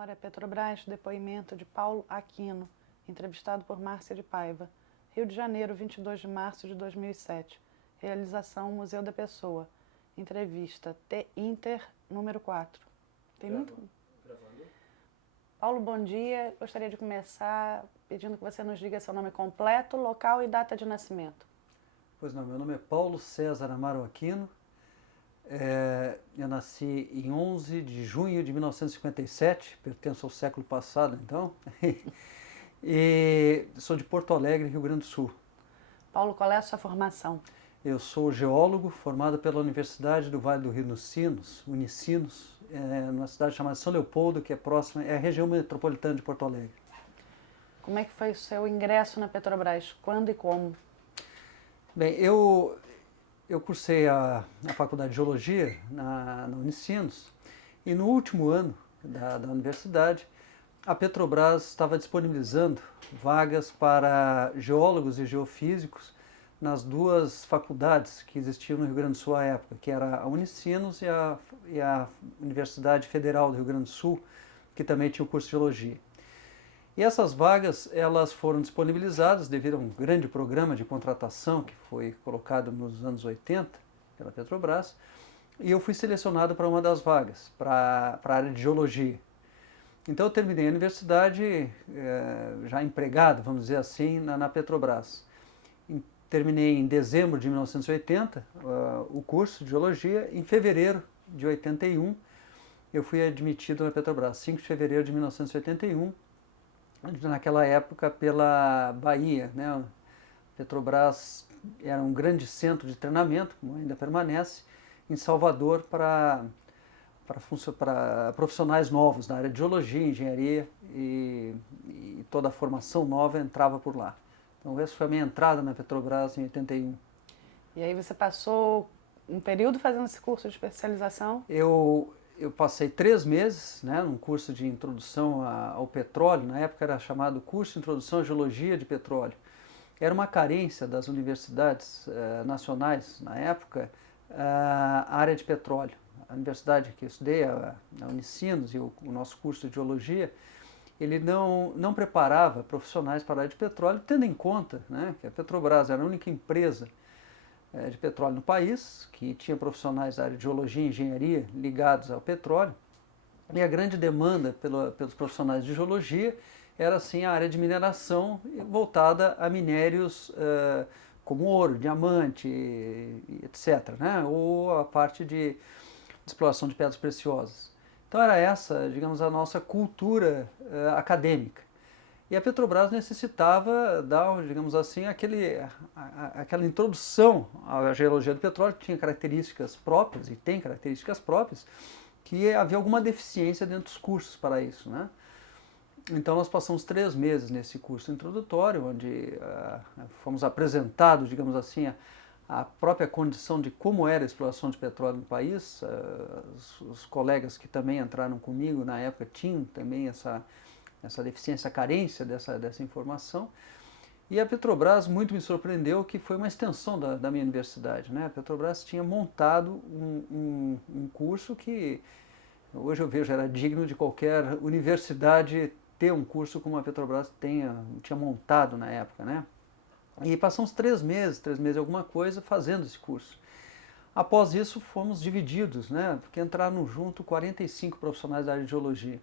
Memória Petrobras, depoimento de Paulo Aquino, entrevistado por Márcia de Paiva. Rio de Janeiro, 22 de março de 2007. Realização Museu da Pessoa. Entrevista T-Inter, número 4. Tem muito? Gravando. Paulo, bom dia. Gostaria de começar pedindo que você nos diga seu nome completo, local e data de nascimento. Pois não, meu nome é Paulo César Amaro Aquino. Eu nasci em 11 de junho de 1957, pertenço ao século passado, então, e sou de Porto Alegre, Rio Grande do Sul. Paulo, qual é a sua formação? Eu sou geólogo, formado pela Universidade do Vale do Rio dos Sinos, Unicinos, numa cidade chamada São Leopoldo, que é próxima, é a região metropolitana de Porto Alegre. Como é que foi o seu ingresso na Petrobras? Quando e como? Bem, eu cursei a faculdade de Geologia na Unicinos e no último ano da universidade a Petrobras estava disponibilizando vagas para geólogos e geofísicos nas duas faculdades que existiam no Rio Grande do Sul à época, que era a Unicinos e a Universidade Federal do Rio Grande do Sul, que também tinha o curso de Geologia. E essas vagas elas foram disponibilizadas devido a um grande programa de contratação que foi colocado nos anos 80 pela Petrobras, e eu fui selecionado para uma das vagas, para a área de Geologia. Então eu terminei a universidade já empregado, vamos dizer assim, na Petrobras. Terminei em dezembro de 1980 o curso de Geologia. Em fevereiro de 81 eu fui admitido na Petrobras, 5 de fevereiro de 1981, naquela época pela Bahia, né? A Petrobras era um grande centro de treinamento, como ainda permanece, em Salvador para profissionais novos na área de geologia, engenharia e toda a formação nova entrava por lá. Então essa foi a minha entrada na Petrobras em 81. E aí você passou um período fazendo esse curso de especialização? Eu passei 3 meses, né, num curso de introdução ao petróleo. Na época era chamado Curso de Introdução à Geologia de Petróleo. Era uma carência das universidades nacionais, na época, a área de petróleo. A universidade que eu estudei, a Unicinos, e o nosso curso de Geologia, ele não preparava profissionais para a área de petróleo, tendo em conta, né, que a Petrobras era a única empresa de petróleo no país, que tinha profissionais da área de geologia e engenharia ligados ao petróleo, e a grande demanda pelos profissionais de geologia era assim a área de mineração voltada a minérios como ouro, diamante, etc., né? Ou a parte de exploração de pedras preciosas. Então era essa, digamos, a nossa cultura acadêmica. E a Petrobras necessitava dar, digamos assim, aquela introdução à geologia do petróleo, que tinha características próprias, e tem características próprias, que havia alguma deficiência dentro dos cursos para isso, né? Então nós passamos 3 meses nesse curso introdutório, onde fomos apresentados, digamos assim, a própria condição de como era a exploração de petróleo no país. Os colegas que também entraram comigo na época tinham também essa deficiência, a carência dessa informação. E a Petrobras muito me surpreendeu, que foi uma extensão da minha universidade, né? A Petrobras tinha montado um curso que hoje eu vejo era digno de qualquer universidade ter um curso como a Petrobras tinha montado na época, né? E passamos 3 meses e alguma coisa fazendo esse curso. Após isso fomos divididos, né? Porque entraram junto 45 profissionais da área de geologia.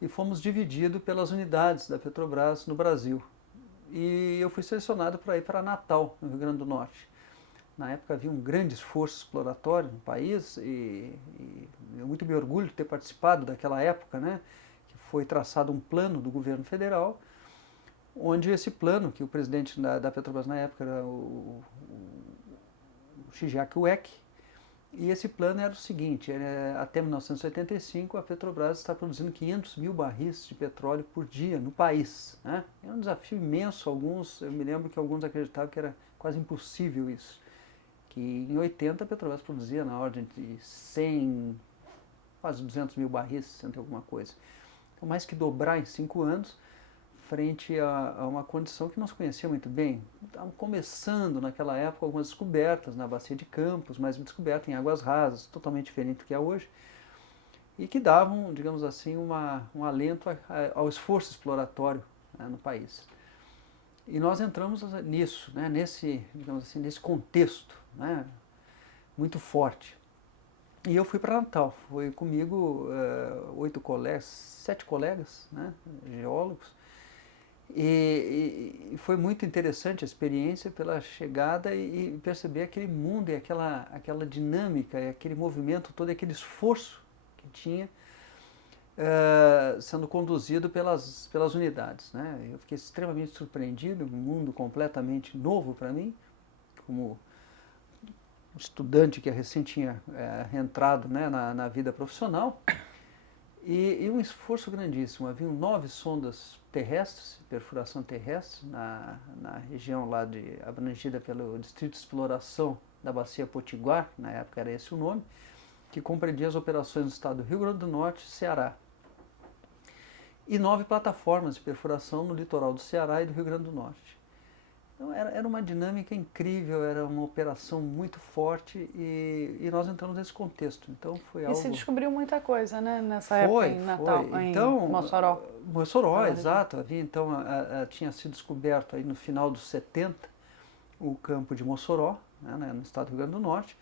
E fomos divididos pelas unidades da Petrobras no Brasil. E eu fui selecionado para ir para Natal, no Rio Grande do Norte. Na época havia um grande esforço exploratório no país e eu muito me orgulho de ter participado daquela época, né, que foi traçado um plano do governo federal, onde esse plano, que o presidente da Petrobras na época era o Shigeaki Ueki, e esse plano era o seguinte: até 1985 a Petrobras está produzindo 500 mil barris de petróleo por dia no país, né? É um desafio imenso. Eu me lembro que alguns acreditavam que era quase impossível isso, que em 80 a Petrobras produzia na ordem de 100, quase 200 mil barris, 100 alguma coisa. Então mais que dobrar em 5 anos, frente a uma condição que não se conhecia muito bem. Estavam começando naquela época algumas descobertas na Bacia de Campos, mas descoberta em águas rasas, totalmente diferente do que é hoje. e que davam, digamos assim, um alento ao esforço exploratório, né, no país. E nós entramos nisso, né, digamos assim, nesse contexto, né, muito forte. E eu fui para Natal, foi comigo 7 colegas, né, geólogos, e foi muito interessante a experiência pela chegada e perceber aquele mundo e aquela dinâmica, e aquele movimento, todo aquele esforço que tinha sendo conduzido pelas unidades, né? Eu fiquei extremamente surpreendido, um mundo completamente novo para mim, como estudante que recém tinha entrado, né, na vida profissional, e um esforço grandíssimo. Haviam 9 sondas terrestres, perfuração terrestre, na região lá abrangida pelo Distrito de Exploração da Bacia Potiguar, na época era esse o nome, que compreendia as operações do estado do Rio Grande do Norte e Ceará. E 9 plataformas de perfuração no litoral do Ceará e do Rio Grande do Norte. Então era uma dinâmica incrível, era uma operação muito forte e nós entramos nesse contexto. Então foi algo... E se descobriu muita coisa, né, nessa época em Natal, então, em Mossoró. Mossoró, exato. Havia, então, tinha sido descoberto aí no final dos 70 o campo de Mossoró, né, no estado do Rio Grande do Norte,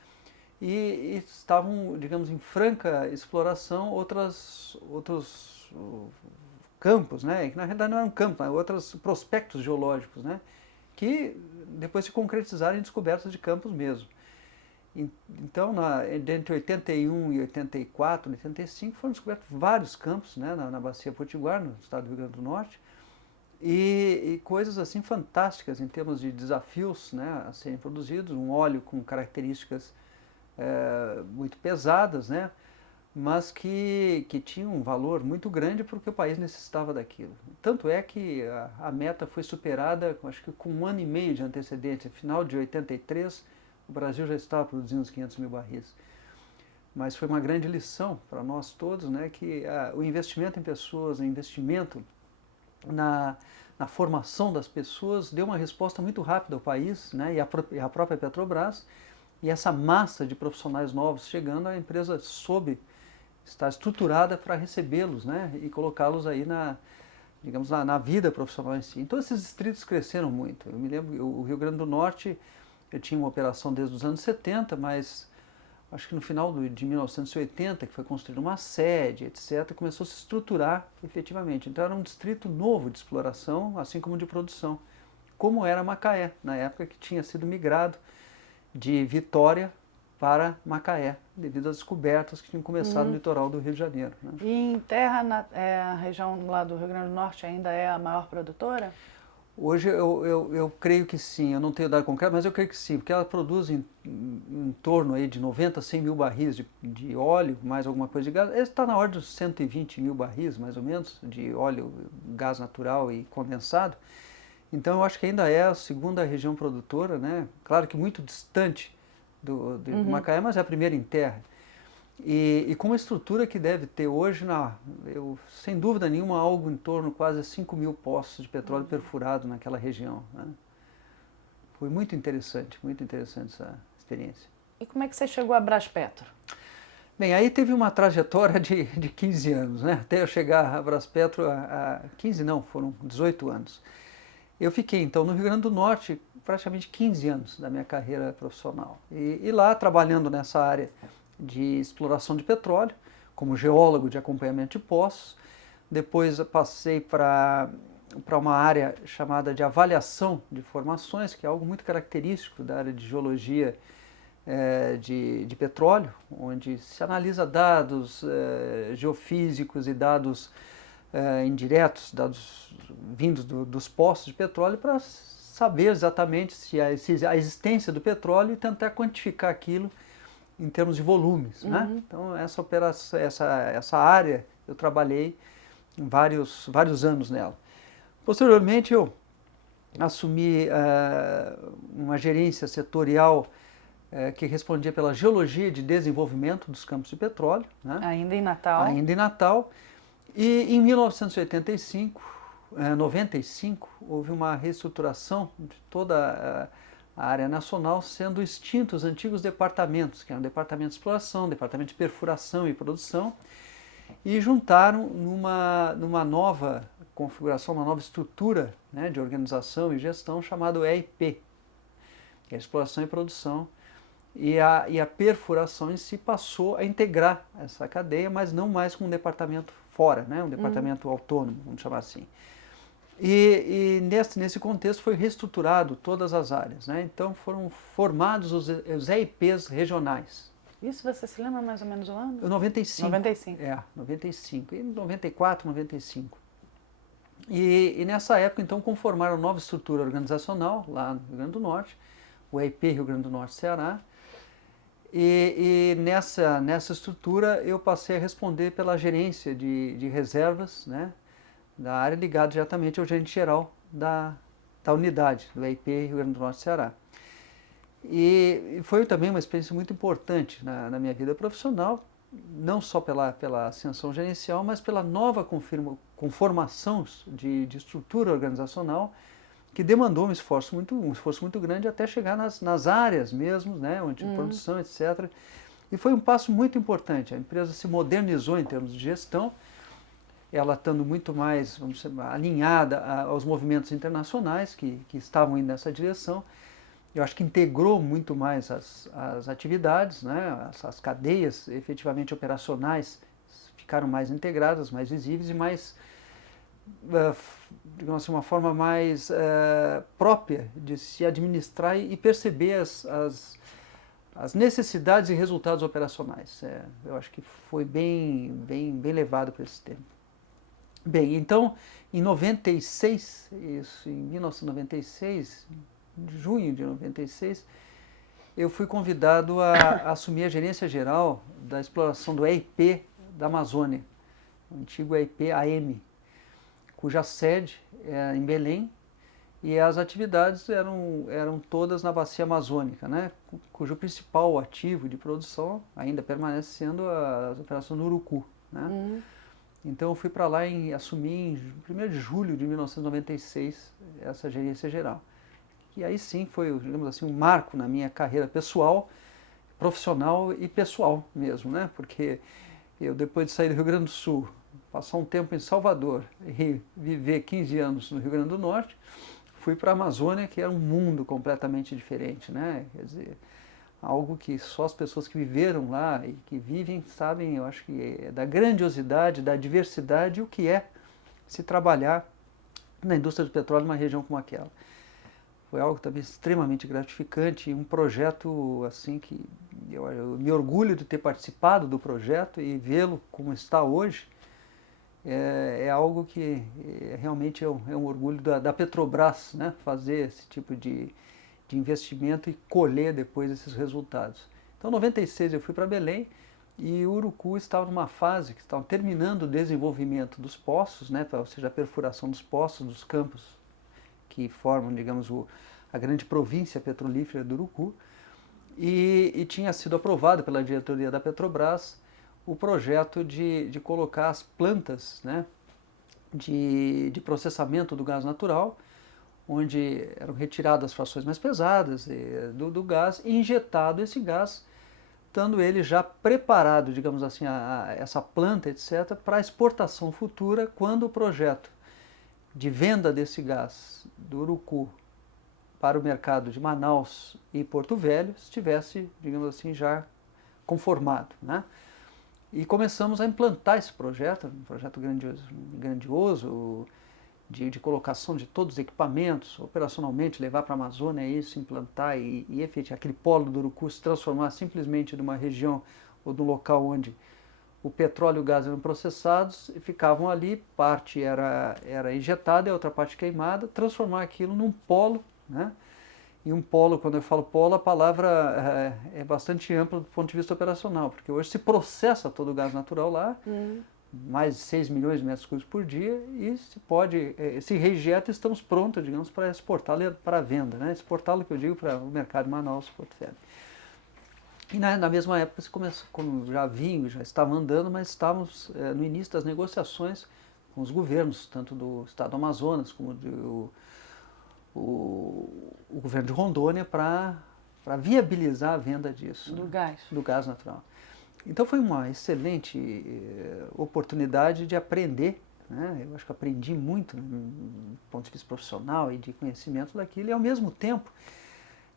e estavam, digamos, em franca exploração outros campos, né, que na realidade não eram campos, mas outros prospectos geológicos, né, que depois se concretizaram em descobertas de campos mesmo. Então, entre 81 e 84, 85, foram descobertos vários campos, né, na Bacia Potiguar, no estado do Rio Grande do Norte, e coisas assim fantásticas em termos de desafios, né, a serem produzidos, um óleo com características muito pesadas, né, mas que tinha um valor muito grande porque o país necessitava daquilo. Tanto é que a meta foi superada, acho que com 1 ano e meio de antecedência. Final de 83, o Brasil já estava produzindo uns 500 mil barris. Mas foi uma grande lição para nós todos, né, que o investimento em pessoas, o investimento na formação das pessoas deu uma resposta muito rápida ao país, né, e a própria Petrobras, e essa massa de profissionais novos chegando, a empresa soube estar estruturada para recebê-los, né, e colocá-los aí digamos, na vida profissional em si. Então esses distritos cresceram muito. Eu me lembro, o Rio Grande do Norte, eu tinha uma operação desde os anos 70, mas acho que no final de 1980, que foi construída uma sede, etc., começou a se estruturar efetivamente. Então era um distrito novo de exploração, assim como de produção, como era Macaé, na época que tinha sido migrado de Vitória para Macaé, devido às descobertas que tinham começado no litoral do Rio de Janeiro, né? E em terra, a região lá do Rio Grande do Norte ainda é a maior produtora? Hoje eu creio que sim, eu não tenho dado concreto, mas eu creio que sim, porque ela produz em torno aí de 90 a 100 mil barris de óleo, mais alguma coisa de gás. Está na ordem dos 120 mil barris, mais ou menos, de óleo, gás natural e condensado. Então eu acho que ainda é a segunda região produtora, né? Claro que muito distante do Macaé, mas é a primeira em terra. E com uma estrutura que deve ter hoje, sem dúvida nenhuma, algo em torno quase 5 mil poços de petróleo perfurado naquela região, né? Foi muito interessante essa experiência. E como é que você chegou a Braspetro? Bem, aí teve uma trajetória de 15 anos, né? Até eu chegar a Braspetro, 15 não, foram 18 anos. Eu fiquei, então, no Rio Grande do Norte praticamente 15 anos da minha carreira profissional. E lá, trabalhando nessa área de exploração de petróleo, como geólogo de acompanhamento de poços. Depois passei para uma área chamada de avaliação de formações, que é algo muito característico da área de geologia de petróleo, onde se analisa dados geofísicos e dados indiretos, dados vindos dos poços de petróleo, para saber exatamente se a existência do petróleo e tentar quantificar aquilo em termos de volumes, né? Então essa área eu trabalhei em vários anos nela. Posteriormente eu assumi uma gerência setorial que respondia pela geologia de desenvolvimento dos campos de petróleo, né? Ainda em Natal. Ainda em Natal. E em 95, houve uma reestruturação de toda a área nacional, sendo extintos os antigos departamentos, que eram o departamento de exploração, departamento de perfuração e produção, e juntaram numa nova configuração, uma nova estrutura, né, de organização e gestão chamado EIP, que é a exploração e produção, e a perfuração em si passou a integrar essa cadeia, mas não mais com um departamento fora, né, um departamento autônomo, vamos chamar assim. E nesse contexto foi reestruturado todas as áreas, né? Então foram formados os EIPs regionais. Isso você se lembra mais ou menos o ano? 95. 95. 95. E 94, 95. E nessa época, então, conformaram nova estrutura organizacional lá no Rio Grande do Norte, o EIP Rio Grande do Norte Ceará. E nessa estrutura eu passei a responder pela gerência de reservas, né, da área ligada diretamente ao gerente geral da unidade, do EIP Rio Grande do Norte Ceará. E foi também uma experiência muito importante na minha vida profissional, não só pela ascensão gerencial, mas pela nova conformação de estrutura organizacional, que demandou um esforço muito grande até chegar nas áreas mesmo, né, onde produção, etc. E foi um passo muito importante. A empresa se modernizou em termos de gestão, ela estando muito mais, vamos dizer, alinhada aos movimentos internacionais que estavam indo nessa direção. Eu acho que integrou muito mais as atividades, né? As cadeias efetivamente operacionais ficaram mais integradas, mais visíveis e mais, digamos assim, uma forma mais própria de se administrar e perceber as necessidades e resultados operacionais. Eu acho que foi bem levado para esse tempo. Bem, então, em 96, em 1996, junho de 96, eu fui convidado a assumir a gerência geral da exploração do EIP da Amazônia, o antigo EIP AM, cuja sede é em Belém e as atividades eram todas na bacia amazônica, né, cujo principal ativo de produção ainda permanece sendo as operações no Urucu, né. Então eu fui para lá e assumi em 1º de julho de 1996 essa gerência geral. E aí sim foi, digamos assim, um marco na minha carreira pessoal, profissional e pessoal mesmo, né? Porque eu, depois de sair do Rio Grande do Sul, passar um tempo em Salvador e viver 15 anos no Rio Grande do Norte, fui para a Amazônia, que era um mundo completamente diferente, né? Quer dizer, algo que só as pessoas que viveram lá e que vivem sabem, eu acho que é da grandiosidade, da diversidade e o que é se trabalhar na indústria do petróleo numa região como aquela. Foi algo também extremamente gratificante e um projeto assim que eu me orgulho de ter participado do projeto e vê-lo como está hoje. É algo que realmente é um orgulho da Petrobras, né? Fazer esse tipo de investimento e colher depois esses resultados. Então, em 96 eu fui para Belém e o Urucu estava numa fase que estava terminando o desenvolvimento dos poços, né? Ou seja, a perfuração dos poços, dos campos que formam, digamos, a grande província petrolífera do Urucu, e tinha sido aprovado pela diretoria da Petrobras o projeto de colocar as plantas, né, de processamento do gás natural, onde eram retiradas as frações mais pesadas do gás e injetado esse gás, estando ele já preparado, digamos assim, essa planta, etc., para exportação futura, quando o projeto de venda desse gás do Urucu para o mercado de Manaus e Porto Velho estivesse, digamos assim, já conformado, né? E começamos a implantar esse projeto, um projeto grandioso de colocação de todos os equipamentos, operacionalmente levar para a Amazônia isso, implantar e efetivamente aquele polo do Urucu se transformar simplesmente numa região ou num local onde o petróleo e o gás eram processados e ficavam ali, parte era injetada e a outra parte queimada, transformar aquilo num polo, né? E um polo, quando eu falo polo, a palavra é bastante ampla do ponto de vista operacional, porque hoje se processa todo o gás natural lá, mais de 6 milhões de metros cúbicos por dia, e se reinjeta e estamos prontos, digamos, para exportá-lo para a venda, né? Exportá-lo, que eu digo, para o mercado de Manaus, Porto Velho. E na mesma época, como já estava andando, mas estávamos no início das negociações com os governos, tanto do estado do Amazonas como o governo de Rondônia, para viabilizar a venda disso. Do gás. Do gás natural. Então foi uma excelente oportunidade de aprender, né? Eu acho que aprendi muito do ponto de vista profissional e de conhecimento daquilo e ao mesmo tempo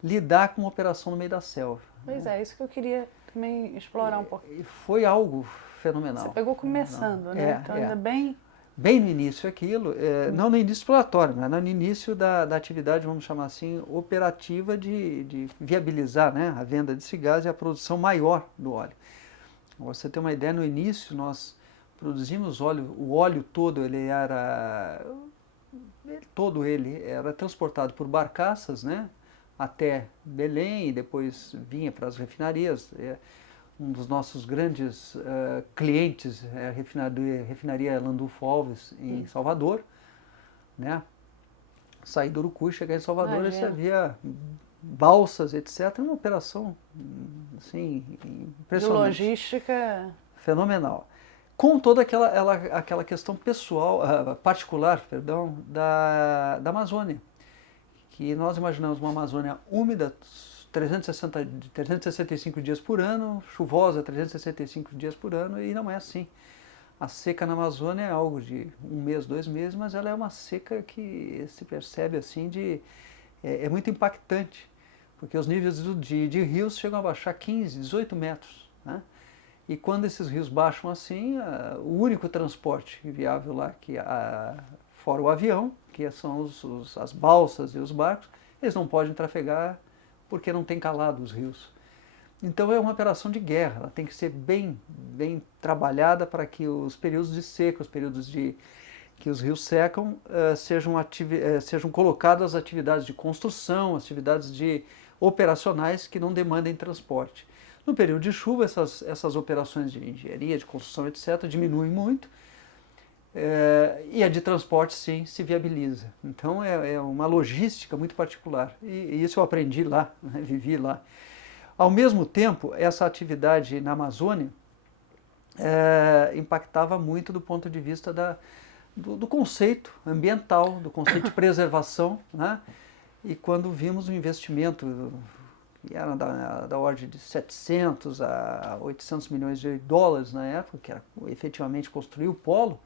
lidar com uma operação no meio da selva. Pois é, isso que eu queria também explorar um pouco. E foi algo fenomenal. Você pegou começando, né? Então ainda bem... Bem no início aquilo, não no início exploratório, mas no início da atividade, vamos chamar assim, operativa de viabilizar, né, a venda desse gás e a produção maior do óleo. Pra você ter uma ideia, no início nós produzimos óleo, o óleo todo ele era transportado por barcaças, né, até Belém e depois vinha para as refinarias. Um dos nossos grandes clientes é a refinaria Landulfo Alves em Salvador, né? Sair do Urucu, chegar em Salvador, você havia balsas, etc. Uma operação assim, impressionante. De logística... Fenomenal. Com toda aquela questão pessoal, particular, perdão, da Amazônia. Que nós imaginamos uma Amazônia úmida, 365 dias por ano, chuvosa 365 dias por ano, e não é assim. A seca na Amazônia é algo de 1 mês, 2 meses, mas ela é uma seca que se percebe assim é muito impactante, porque os níveis de rios chegam a baixar 15, 18 metros, né? E quando esses rios baixam assim, o único transporte viável lá, fora o avião, que são as balsas e os barcos, eles não podem trafegar porque não tem calado os rios. Então é uma operação de guerra, ela tem que ser bem trabalhada para que os períodos de seca, os períodos que os rios secam, sejam colocadas as atividades de construção, atividades operacionais que não demandem transporte. No período de chuva, essas operações de engenharia, de construção, etc., diminuem muito, e a de transporte, sim, se viabiliza. Então é uma logística muito particular, e isso eu aprendi lá, né, vivi lá. Ao mesmo tempo, essa atividade na Amazônia impactava muito do ponto de vista do conceito ambiental, do conceito de preservação, né? E quando vimos o investimento, que era da ordem de 700 a 800 milhões de dólares na época, que era efetivamente construir o polo,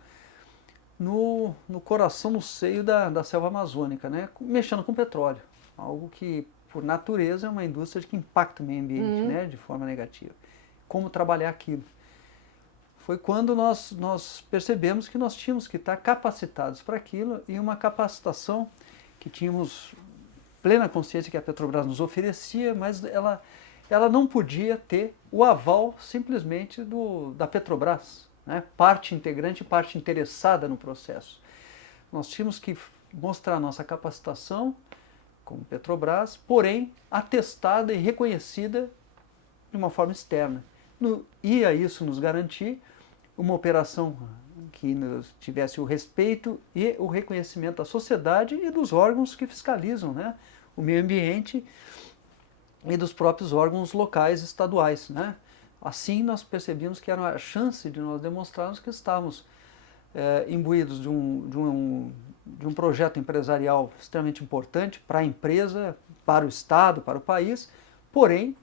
no coração, no seio da selva amazônica, né? Mexendo com petróleo, algo que, por natureza, é uma indústria que impacta o meio ambiente, né? De forma negativa. Como trabalhar aquilo? Foi quando nós percebemos que nós tínhamos que estar capacitados para aquilo, e uma capacitação que tínhamos plena consciência que a Petrobras nos oferecia, mas ela não podia ter o aval simplesmente da Petrobras, né? Parte integrante, parte interessada no processo. Nós tínhamos que mostrar nossa capacitação como Petrobras, porém atestada e reconhecida de uma forma externa. Ia isso nos garantir uma operação que tivesse o respeito e o reconhecimento da sociedade e dos órgãos que fiscalizam, né, o meio ambiente, e dos próprios órgãos locais, estaduais, né? Assim nós percebíamos que era a chance de nós demonstrarmos que estávamos imbuídos de um projeto empresarial extremamente importante para a empresa, para o Estado, para o país, porém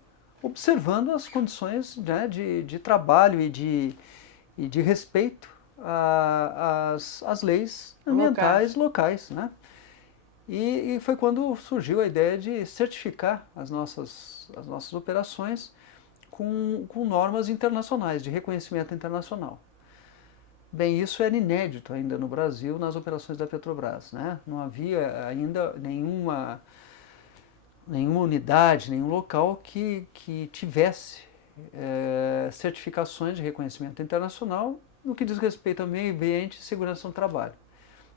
observando as condições, né, de trabalho e de respeito às leis ambientais locais, né? E foi quando surgiu a ideia de certificar as nossas operações com normas internacionais, de reconhecimento internacional. Bem, isso era inédito ainda no Brasil nas operações da Petrobras, né? Não havia ainda nenhuma unidade, nenhum local que tivesse certificações de reconhecimento internacional no que diz respeito ao meio ambiente e segurança no trabalho.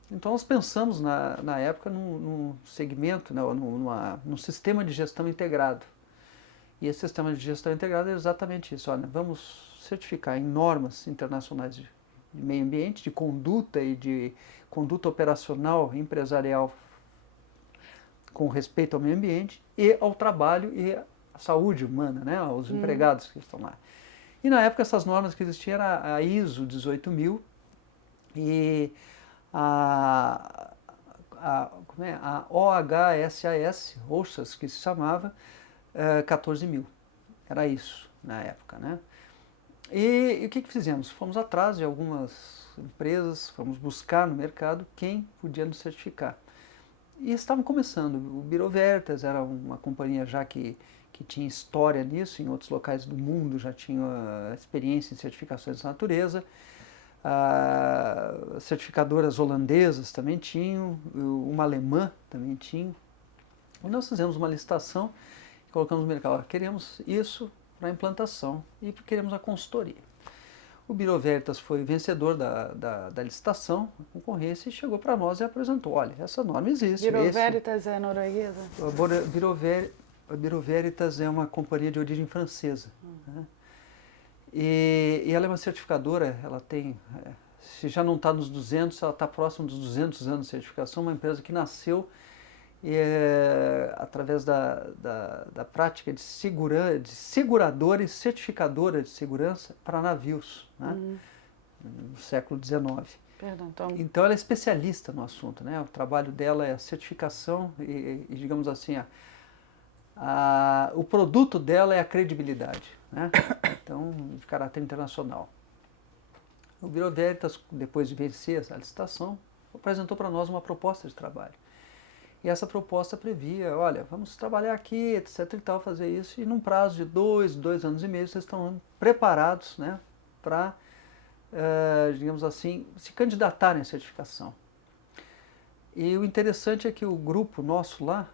Então nós pensamos na época num segmento, num sistema de gestão integrado. E esse sistema de gestão integrado é exatamente isso. Olha, vamos certificar em normas internacionais de meio ambiente, de conduta e de conduta operacional, empresarial, com respeito ao meio ambiente e ao trabalho e à saúde humana, né, aos empregados que estão lá. E na época essas normas que existiam era a ISO 18000 e a OHSAS, que se chamava 14000. Era isso na época, né? E o que fizemos? Fomos atrás de algumas empresas, fomos buscar no mercado quem podia nos certificar. E estavam começando. O Bureau Veritas era uma companhia já que tinha história nisso, em outros locais do mundo já tinha experiência em certificações de natureza. Certificadoras holandesas também tinham, uma alemã também tinha. E nós fizemos uma licitação e colocamos no mercado, queremos isso para implantação e queremos a consultoria. O Bureau Veritas foi vencedor da licitação, a concorrência, e chegou para nós e apresentou, olha, essa norma existe. Bureau Veritas é norueguesa? A Bureau Veritas é uma companhia de origem francesa. Né? E ela é uma certificadora, ela tem, se já não está nos 200, ela está próximo dos 200 anos de certificação, uma empresa que nasceu através da prática de seguradora e certificadora de segurança para navios, né? No século XIX. Perdão, então ela é especialista no assunto, né? O trabalho dela é a certificação e digamos assim, o produto dela é a credibilidade, né? Então, de caráter internacional. O Bureau Veritas, depois de vencer a licitação, apresentou para nós uma proposta de trabalho. E essa proposta previa, olha, vamos trabalhar aqui, etc e tal, fazer isso, e num prazo de 2 anos e meio, vocês estão preparados, né, para, digamos assim, se candidatarem à certificação. E o interessante é que o grupo nosso lá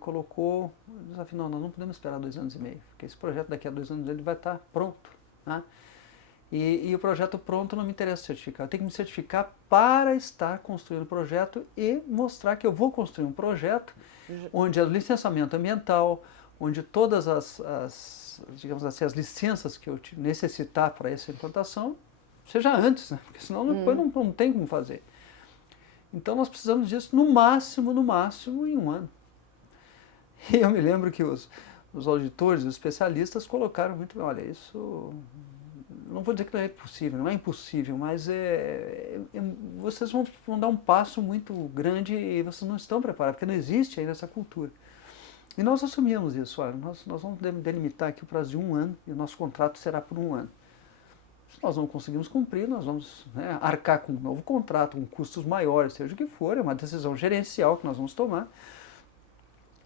colocou o desafio, não, nós não podemos esperar 2 anos e meio, porque esse projeto daqui a 2 anos ele vai estar pronto, né? E o projeto pronto não me interessa certificar, eu tenho que me certificar para estar construindo o projeto e mostrar que eu vou construir um projeto onde o licenciamento ambiental, onde todas digamos assim, as licenças que eu necessitar para essa implantação, seja antes, né? Porque senão depois não tem como fazer. Então nós precisamos disso no máximo em 1 ano. E eu me lembro que os auditores, os especialistas colocaram muito bem, olha, isso... Não vou dizer que não é possível, não é impossível, mas vocês vão dar um passo muito grande e vocês não estão preparados, porque não existe ainda essa cultura. E nós assumimos isso, olha, nós vamos delimitar aqui o prazo de 1 ano e o nosso contrato será por 1 ano. Se nós não conseguimos cumprir, nós vamos, né, arcar com um novo contrato, com custos maiores, seja o que for, é uma decisão gerencial que nós vamos tomar,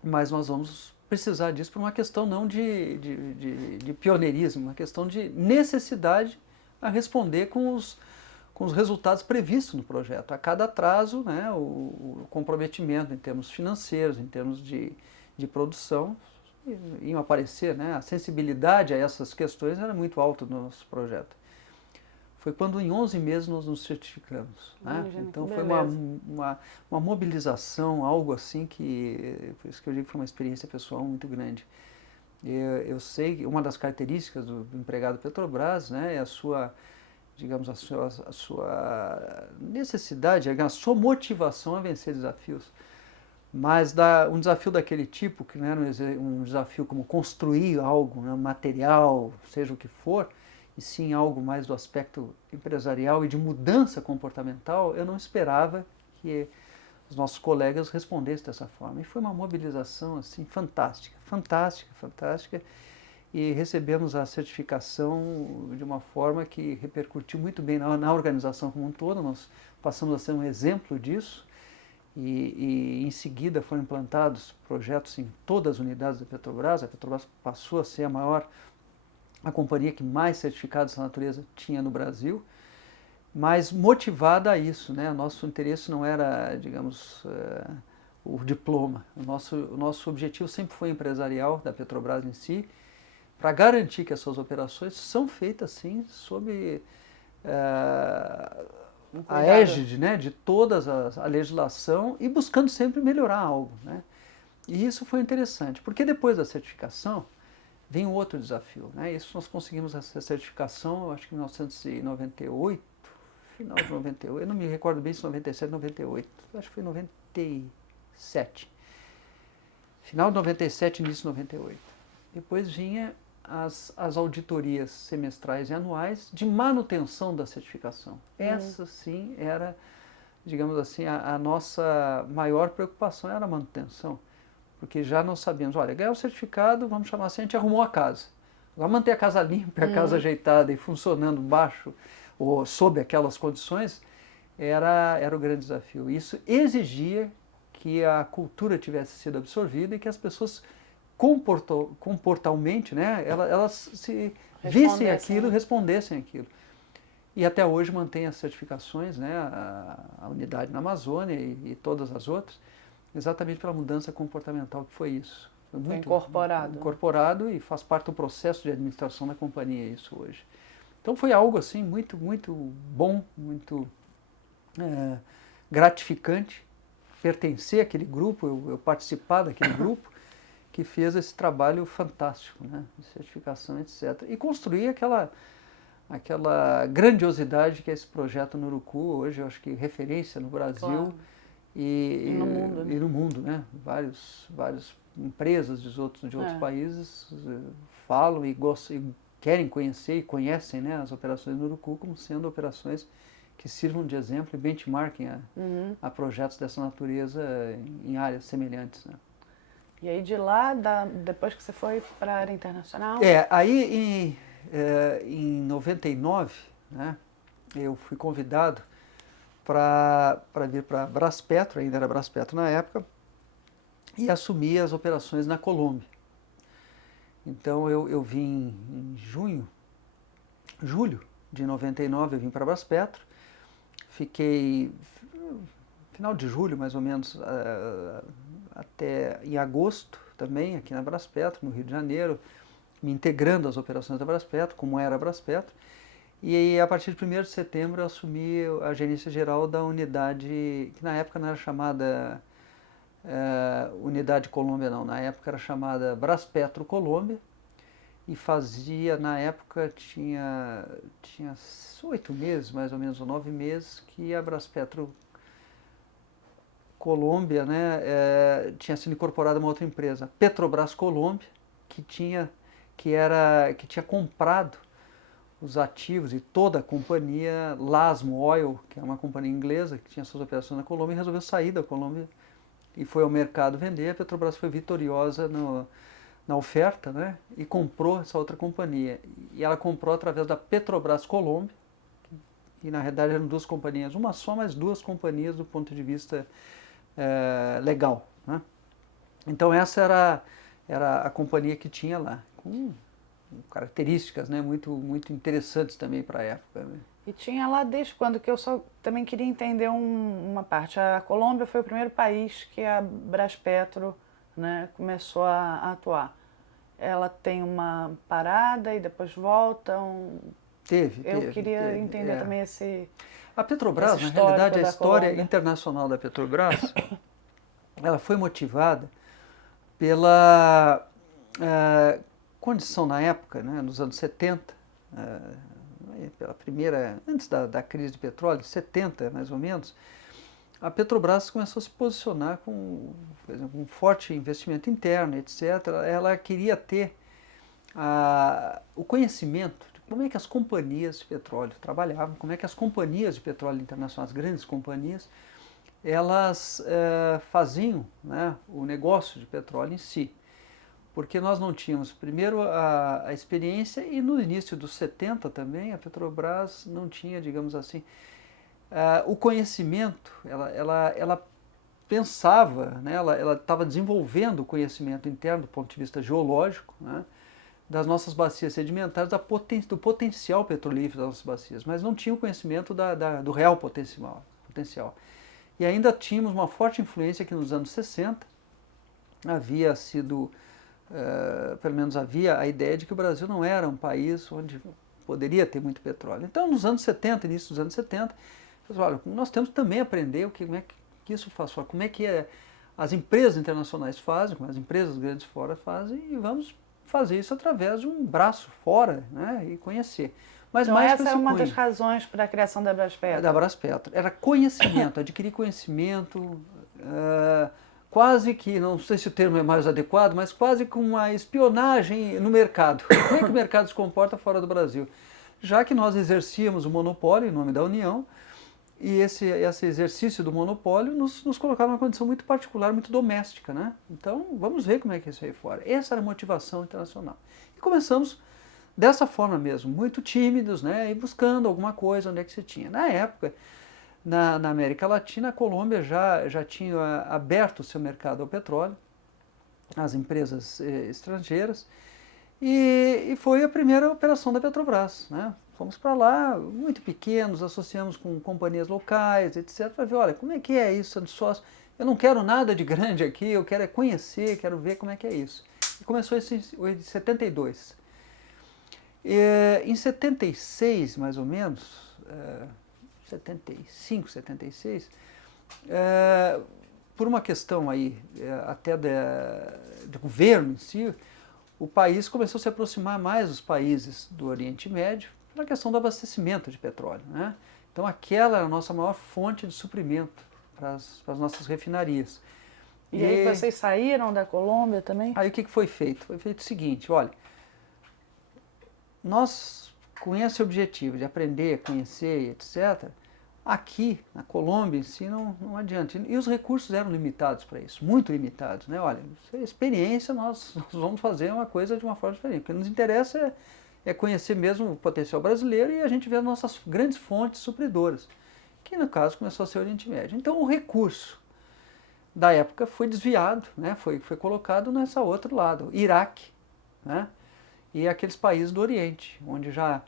mas nós vamos precisar disso por uma questão não de pioneirismo, uma questão de necessidade a responder com os resultados previstos no projeto. A cada atraso, né, o comprometimento em termos financeiros, em termos de produção, iam aparecer, né, a sensibilidade a essas questões era muito alta no nosso projeto. Foi quando em 11 meses nós nos certificamos. Né? Então foi uma mobilização, algo assim que, por isso que eu digo que foi uma experiência pessoal muito grande. Eu sei que uma das características do empregado Petrobras, né, é a sua, digamos, a sua necessidade, a sua motivação a vencer desafios. Mas um desafio daquele tipo, que não era um desafio como construir algo, né, material, seja o que for, e sim algo mais do aspecto empresarial e de mudança comportamental, eu não esperava que os nossos colegas respondessem dessa forma. E foi uma mobilização assim fantástica, e recebemos a certificação de uma forma que repercutiu muito bem na organização como um todo, nós passamos a ser um exemplo disso, e em seguida foram implantados projetos em todas as unidades da Petrobras. A Petrobras passou a ser a companhia que mais certificados dessa natureza tinha no Brasil, mas motivada a isso, né? Nosso interesse não era, digamos, o diploma. O nosso objetivo sempre foi empresarial da Petrobras em si, para garantir que essas operações são feitas, sim, sob a égide, né, de toda a legislação e buscando sempre melhorar algo, né? E isso foi interessante, porque depois da certificação, vem um outro desafio, né? Isso nós conseguimos essa certificação, eu acho que em 1998, final de 98, eu não me recordo bem se 97, 98, acho que foi 97. Final de 97, início de 98. Depois vinha as auditorias semestrais e anuais de manutenção da certificação. Essa sim era, digamos assim, a nossa maior preocupação era a manutenção. Porque já nós sabíamos, olha, ganhar o certificado, vamos chamar assim, a gente arrumou a casa. Agora, manter a casa limpa, a casa ajeitada e funcionando baixo ou sob aquelas condições era o grande desafio. Isso exigia que a cultura tivesse sido absorvida e que as pessoas comportalmente, né, elas se vissem aquilo, respondessem aquilo. E até hoje mantém as certificações, né, a unidade na Amazônia e todas as outras, exatamente pela mudança comportamental que foi isso. Foi muito incorporado e faz parte do processo de administração da companhia isso hoje. Então foi algo assim muito bom, muito gratificante pertencer àquele grupo, eu participar daquele grupo que fez esse trabalho fantástico, né, de certificação, etc. E construir aquela grandiosidade que é esse projeto no Urucu, hoje eu acho que referência no Brasil, claro. E no mundo, né? E no mundo, né? Várias empresas de outros países falam e gostam, e querem conhecer e conhecem, né, as operações no Urucu como sendo operações que sirvam de exemplo e benchmarking a projetos dessa natureza em áreas semelhantes, né? E aí de lá, depois que você foi para a área internacional? Aí em 99, né, eu fui convidado para vir para Braspetro, ainda era Braspetro na época, e assumir as operações na Colômbia. Então eu vim em julho de 99 eu vim para Braspetro, fiquei final de julho mais ou menos até em agosto também aqui na Braspetro, no Rio de Janeiro, me integrando às operações da Braspetro, como era a Braspetro, e aí, a partir de 1º de setembro eu assumi a gerência geral da unidade, que na época não era chamada Unidade Colômbia não, na época era chamada Braspetro Colômbia, e fazia, na época tinha 8 meses, mais ou menos, ou 9 meses, que a Braspetro Colômbia, né, tinha sido incorporada uma outra empresa, Petrobras Colômbia, que tinha comprado os ativos e toda a companhia Lasmo Oil, que é uma companhia inglesa que tinha suas operações na Colômbia, e resolveu sair da Colômbia e foi ao mercado vender. A Petrobras foi vitoriosa na oferta, né, e comprou essa outra companhia. E ela comprou através da Petrobras Colômbia, e na realidade eram duas companhias, uma só, mas duas companhias do ponto de vista legal, né? Então essa era a companhia que tinha lá, com características, né, muito interessantes também para a época, né? E tinha lá desde quando, que eu só também queria entender uma parte. A Colômbia foi o primeiro país que a Braspetro, né, começou a atuar. Ela tem uma parada e depois volta? Eu queria entender também A Petrobras, na realidade, a história internacional da Petrobras, ela foi motivada pela condição na época, né, nos anos 70, pela primeira, antes da crise de petróleo, 70 mais ou menos, a Petrobras começou a se posicionar com, por exemplo, um forte investimento interno, etc. Ela queria ter o conhecimento de como é que as companhias de petróleo trabalhavam, como é que as companhias de petróleo internacionais, as grandes companhias, elas faziam, né, o negócio de petróleo em si. Porque nós não tínhamos, primeiro, a experiência, e no início dos 70 também, a Petrobras não tinha, digamos assim, o conhecimento. Ela pensava, né, ela estava desenvolvendo o conhecimento interno do ponto de vista geológico, né, das nossas bacias sedimentares, do potencial petrolífero das nossas bacias, mas não tinha o conhecimento do real potencial. E ainda tínhamos uma forte influência que nos anos 60 havia sido... pelo menos havia a ideia de que o Brasil não era um país onde poderia ter muito petróleo. Então, nos anos 70, início dos anos 70, olha, nós temos que também aprender como é que isso faz, como é que as empresas internacionais fazem, como as empresas grandes fora fazem, e vamos fazer isso através de um braço fora, né, e conhecer. Mas então, mais essa é uma das razões para a criação da Braspetro. Da Braspetro. Era conhecimento, adquirir conhecimento, quase que, não sei se o termo é mais adequado, mas quase com uma espionagem no mercado. Como é que o mercado se comporta fora do Brasil? Já que nós exercíamos o monopólio em nome da União, e esse exercício do monopólio nos colocava numa condição muito particular, muito doméstica, né? Então, vamos ver como é que é isso aí fora. Essa era a motivação internacional. E começamos dessa forma mesmo, muito tímidos, né, e buscando alguma coisa onde é que se tinha. Na época, na América Latina, a Colômbia já tinha aberto o seu mercado ao petróleo, às empresas estrangeiras, e foi a primeira operação da Petrobras, né? Fomos para lá, muito pequenos, associamos com companhias locais, etc., para ver, olha, como é que é isso de sócio? Eu não quero nada de grande aqui, eu quero é conhecer, quero ver como é que é isso. E começou isso em 72. Em 76, mais ou menos, 75, 76, por uma questão aí até de governo em si, o país começou a se aproximar mais dos países do Oriente Médio pela questão do abastecimento de petróleo, né? Então aquela era a nossa maior fonte de suprimento para as nossas refinarias. E aí vocês saíram da Colômbia também? Aí o que foi feito? Foi feito o seguinte, olha, nós com esse objetivo de aprender, conhecer, etc., aqui na Colômbia em si não adianta. E os recursos eram limitados para isso, muito limitados, né? Olha, experiência nós vamos fazer uma coisa de uma forma diferente. O que nos interessa é conhecer mesmo o potencial brasileiro e a gente ver as nossas grandes fontes supridoras, que no caso começou a ser o Oriente Médio. Então o recurso da época foi desviado, né? Foi colocado nessa outro lado, Iraque, né? E aqueles países do Oriente, onde já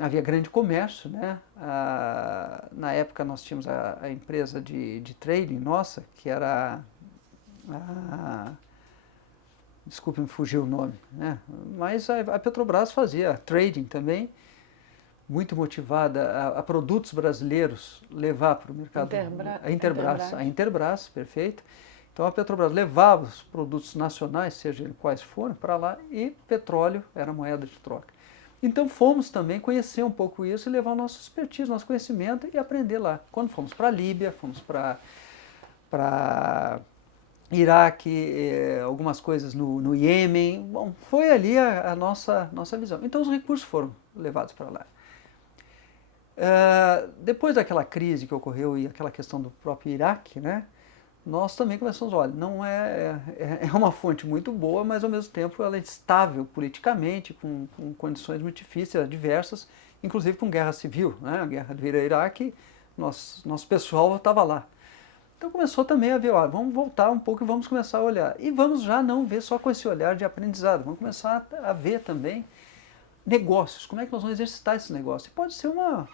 havia grande comércio, né? Na época nós tínhamos a empresa de trading nossa, que era desculpe, me fugiu o nome, né? Mas a Petrobras fazia trading também, muito motivada a produtos brasileiros levar para o mercado. A Interbras, perfeito. Então a Petrobras levava os produtos nacionais, seja eles quais forem, para lá e petróleo era a moeda de troca. Então fomos também conhecer um pouco isso e levar o nosso expertise, nosso conhecimento e aprender lá. Quando fomos para a Líbia, fomos para Iraque, algumas coisas no Iêmen, bom, foi ali a nossa visão. Então os recursos foram levados para lá. Depois daquela crise que ocorreu e aquela questão do próprio Iraque, né, nós também começamos, olha, não é uma fonte muito boa, mas ao mesmo tempo ela é estável politicamente, com condições muito difíceis, adversas, inclusive com guerra civil, né, a guerra do Iraque, nosso pessoal estava lá. Então começou também a ver, olha, vamos voltar um pouco e vamos começar a olhar. E vamos já não ver só com esse olhar de aprendizado, vamos começar a ver também negócios, como é que nós vamos exercitar esse negócio. E pode ser uma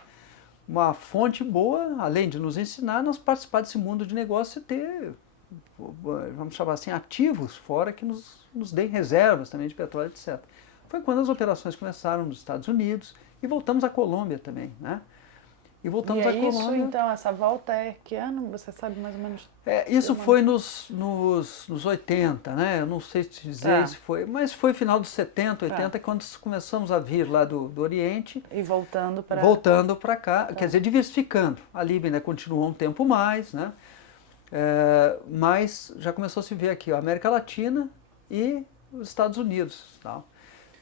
fonte boa, além de nos ensinar, nós participar desse mundo de negócio e ter, vamos chamar assim, ativos fora que nos deem reservas também de petróleo, etc. Foi quando as operações começaram nos Estados Unidos e voltamos à Colômbia também, né? E voltamos à Colômbia. Isso, então, essa volta é que ano? Você sabe mais ou menos? Isso foi nos 80, né? Eu não sei te dizer se foi, mas foi final dos 70, 80, quando começamos a vir lá do Oriente. E voltando para cá, quer dizer, diversificando. A Líbia ainda continuou um tempo mais, né? Mas já começou a se ver aqui, a América Latina e os Estados Unidos, tal.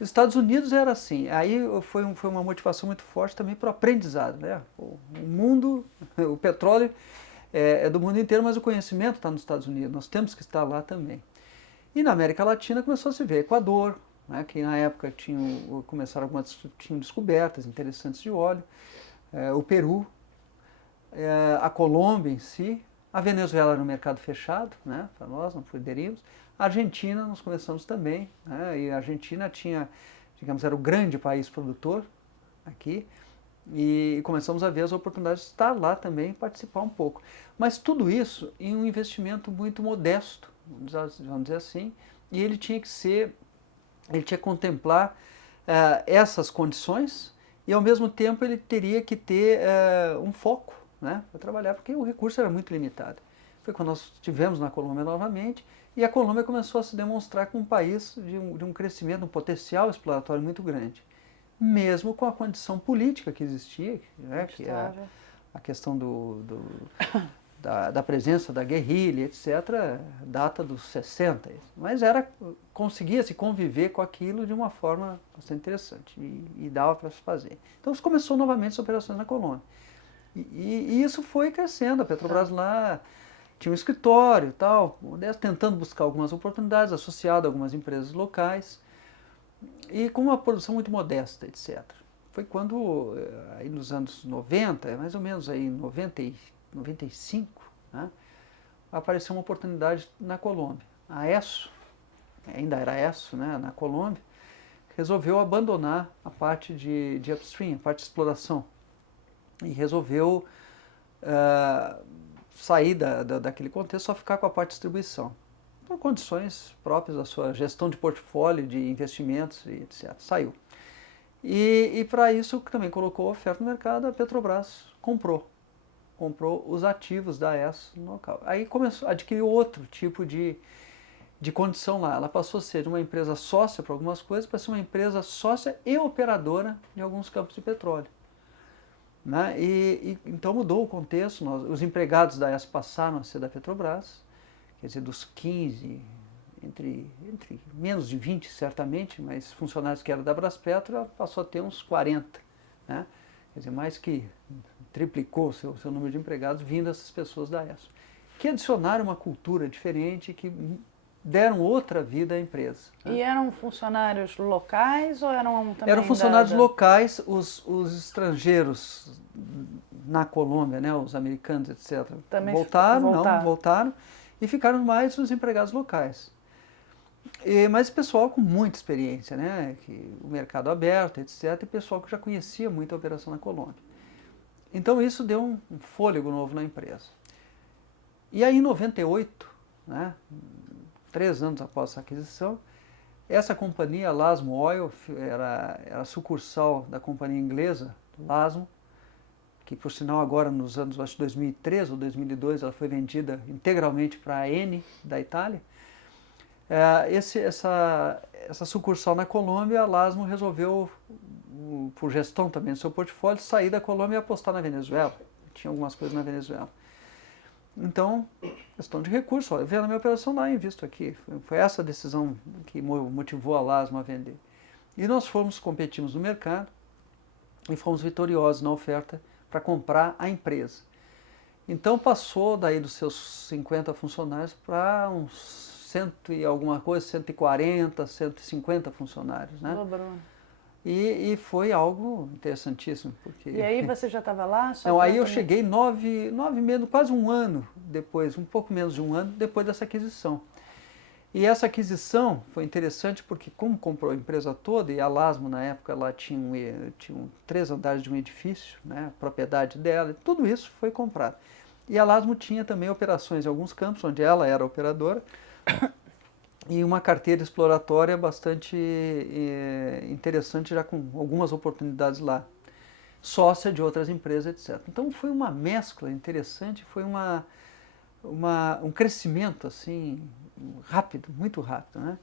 Os Estados Unidos era assim, aí foi uma motivação muito forte também para o aprendizado, né? O mundo, o petróleo é do mundo inteiro, mas o conhecimento está nos Estados Unidos, nós temos que estar lá também. E na América Latina começou a se ver Equador, né, que na época tinham descobertas interessantes de óleo, o Peru, a Colômbia em si, a Venezuela era um mercado fechado, né, para nós, não poderíamos. A Argentina nós começamos também, né, e a Argentina tinha, digamos, era o grande país produtor aqui, e começamos a ver as oportunidades de estar lá também e participar um pouco. Mas tudo isso em um investimento muito modesto, vamos dizer assim, e ele tinha que contemplar essas condições e ao mesmo tempo ele teria que ter um foco, né, para trabalhar, porque o recurso era muito limitado. Foi quando nós estivemos na Colômbia novamente, e a Colômbia começou a se demonstrar como um país de um crescimento, um potencial exploratório muito grande. Mesmo com a condição política que existia, né, que é a questão da presença da guerrilha, etc., data dos 60. Mas conseguia se conviver com aquilo de uma forma bastante interessante e dava para se fazer. Então começou novamente as operações na Colômbia. E isso foi crescendo, a Petrobras lá tinha um escritório e tal, tentando buscar algumas oportunidades, associado a algumas empresas locais. e com uma produção muito modesta, etc. Foi quando, aí nos anos 90, mais ou menos aí em 95, né, apareceu uma oportunidade na Colômbia. A ESSO, ainda era ESSO, né, na Colômbia, resolveu abandonar a parte de upstream, a parte de exploração, e resolveu sair daquele contexto, só ficar com a parte de distribuição, por condições próprias da sua gestão de portfólio, de investimentos e etc. Saiu. E para isso também colocou oferta no mercado, a Petrobras comprou os ativos da ESSO no local. Aí adquiriu outro tipo de condição lá. Ela passou a ser uma empresa sócia para algumas coisas, para ser uma empresa sócia e operadora em alguns campos de petróleo. Né? Então mudou o contexto, os empregados da ESSO passaram a ser da Petrobras, quer dizer, dos 15, entre menos de 20 certamente, mas funcionários que eram da Braspetro passou a ter uns 40, né? Quer dizer, mais que triplicou o seu número de empregados vindo essas pessoas da ESSO, que adicionaram uma cultura diferente, que deram outra vida à empresa. Né? E eram funcionários locais ou eram também eram funcionários locais, os estrangeiros na Colômbia, né, os americanos, etc. Também voltaram e ficaram mais os empregados locais. Mas pessoal com muita experiência, né, que o mercado aberto, etc., e pessoal que já conhecia muito a operação na Colômbia. Então isso deu um fôlego novo na empresa. E aí em 98, né, 3 anos após essa aquisição, essa companhia, Lasmo Oil, era sucursal da companhia inglesa, Lasmo, que por sinal agora nos anos, acho 2003 ou 2002, ela foi vendida integralmente para a Eni, da Itália. Essa sucursal na Colômbia, a Lasmo resolveu, por gestão também do seu portfólio, sair da Colômbia e apostar na Venezuela. Tinha algumas coisas na Venezuela. Então, questão de recurso, eu vendo a minha operação lá, invisto aqui. Foi essa decisão que motivou a Lasmo a vender. E nós competimos no mercado e fomos vitoriosos na oferta para comprar a empresa. Então passou daí dos seus 50 funcionários para uns 100 e alguma coisa, 140, 150 funcionários, né? Dobrou. E foi algo interessantíssimo. Porque... E aí você já estava lá? Não, aí eu cheguei 9 meses, quase um ano depois, um pouco menos de um ano depois dessa aquisição. E essa aquisição foi interessante porque como comprou a empresa toda, e a Lasmo na época lá tinha 3 andares de um edifício, né, a propriedade dela, tudo isso foi comprado. E a Lasmo tinha também operações em alguns campos, onde ela era operadora, e uma carteira exploratória bastante interessante, já com algumas oportunidades lá, sócia de outras empresas, etc. Então foi uma mescla interessante, foi um crescimento assim rápido, muito rápido, né?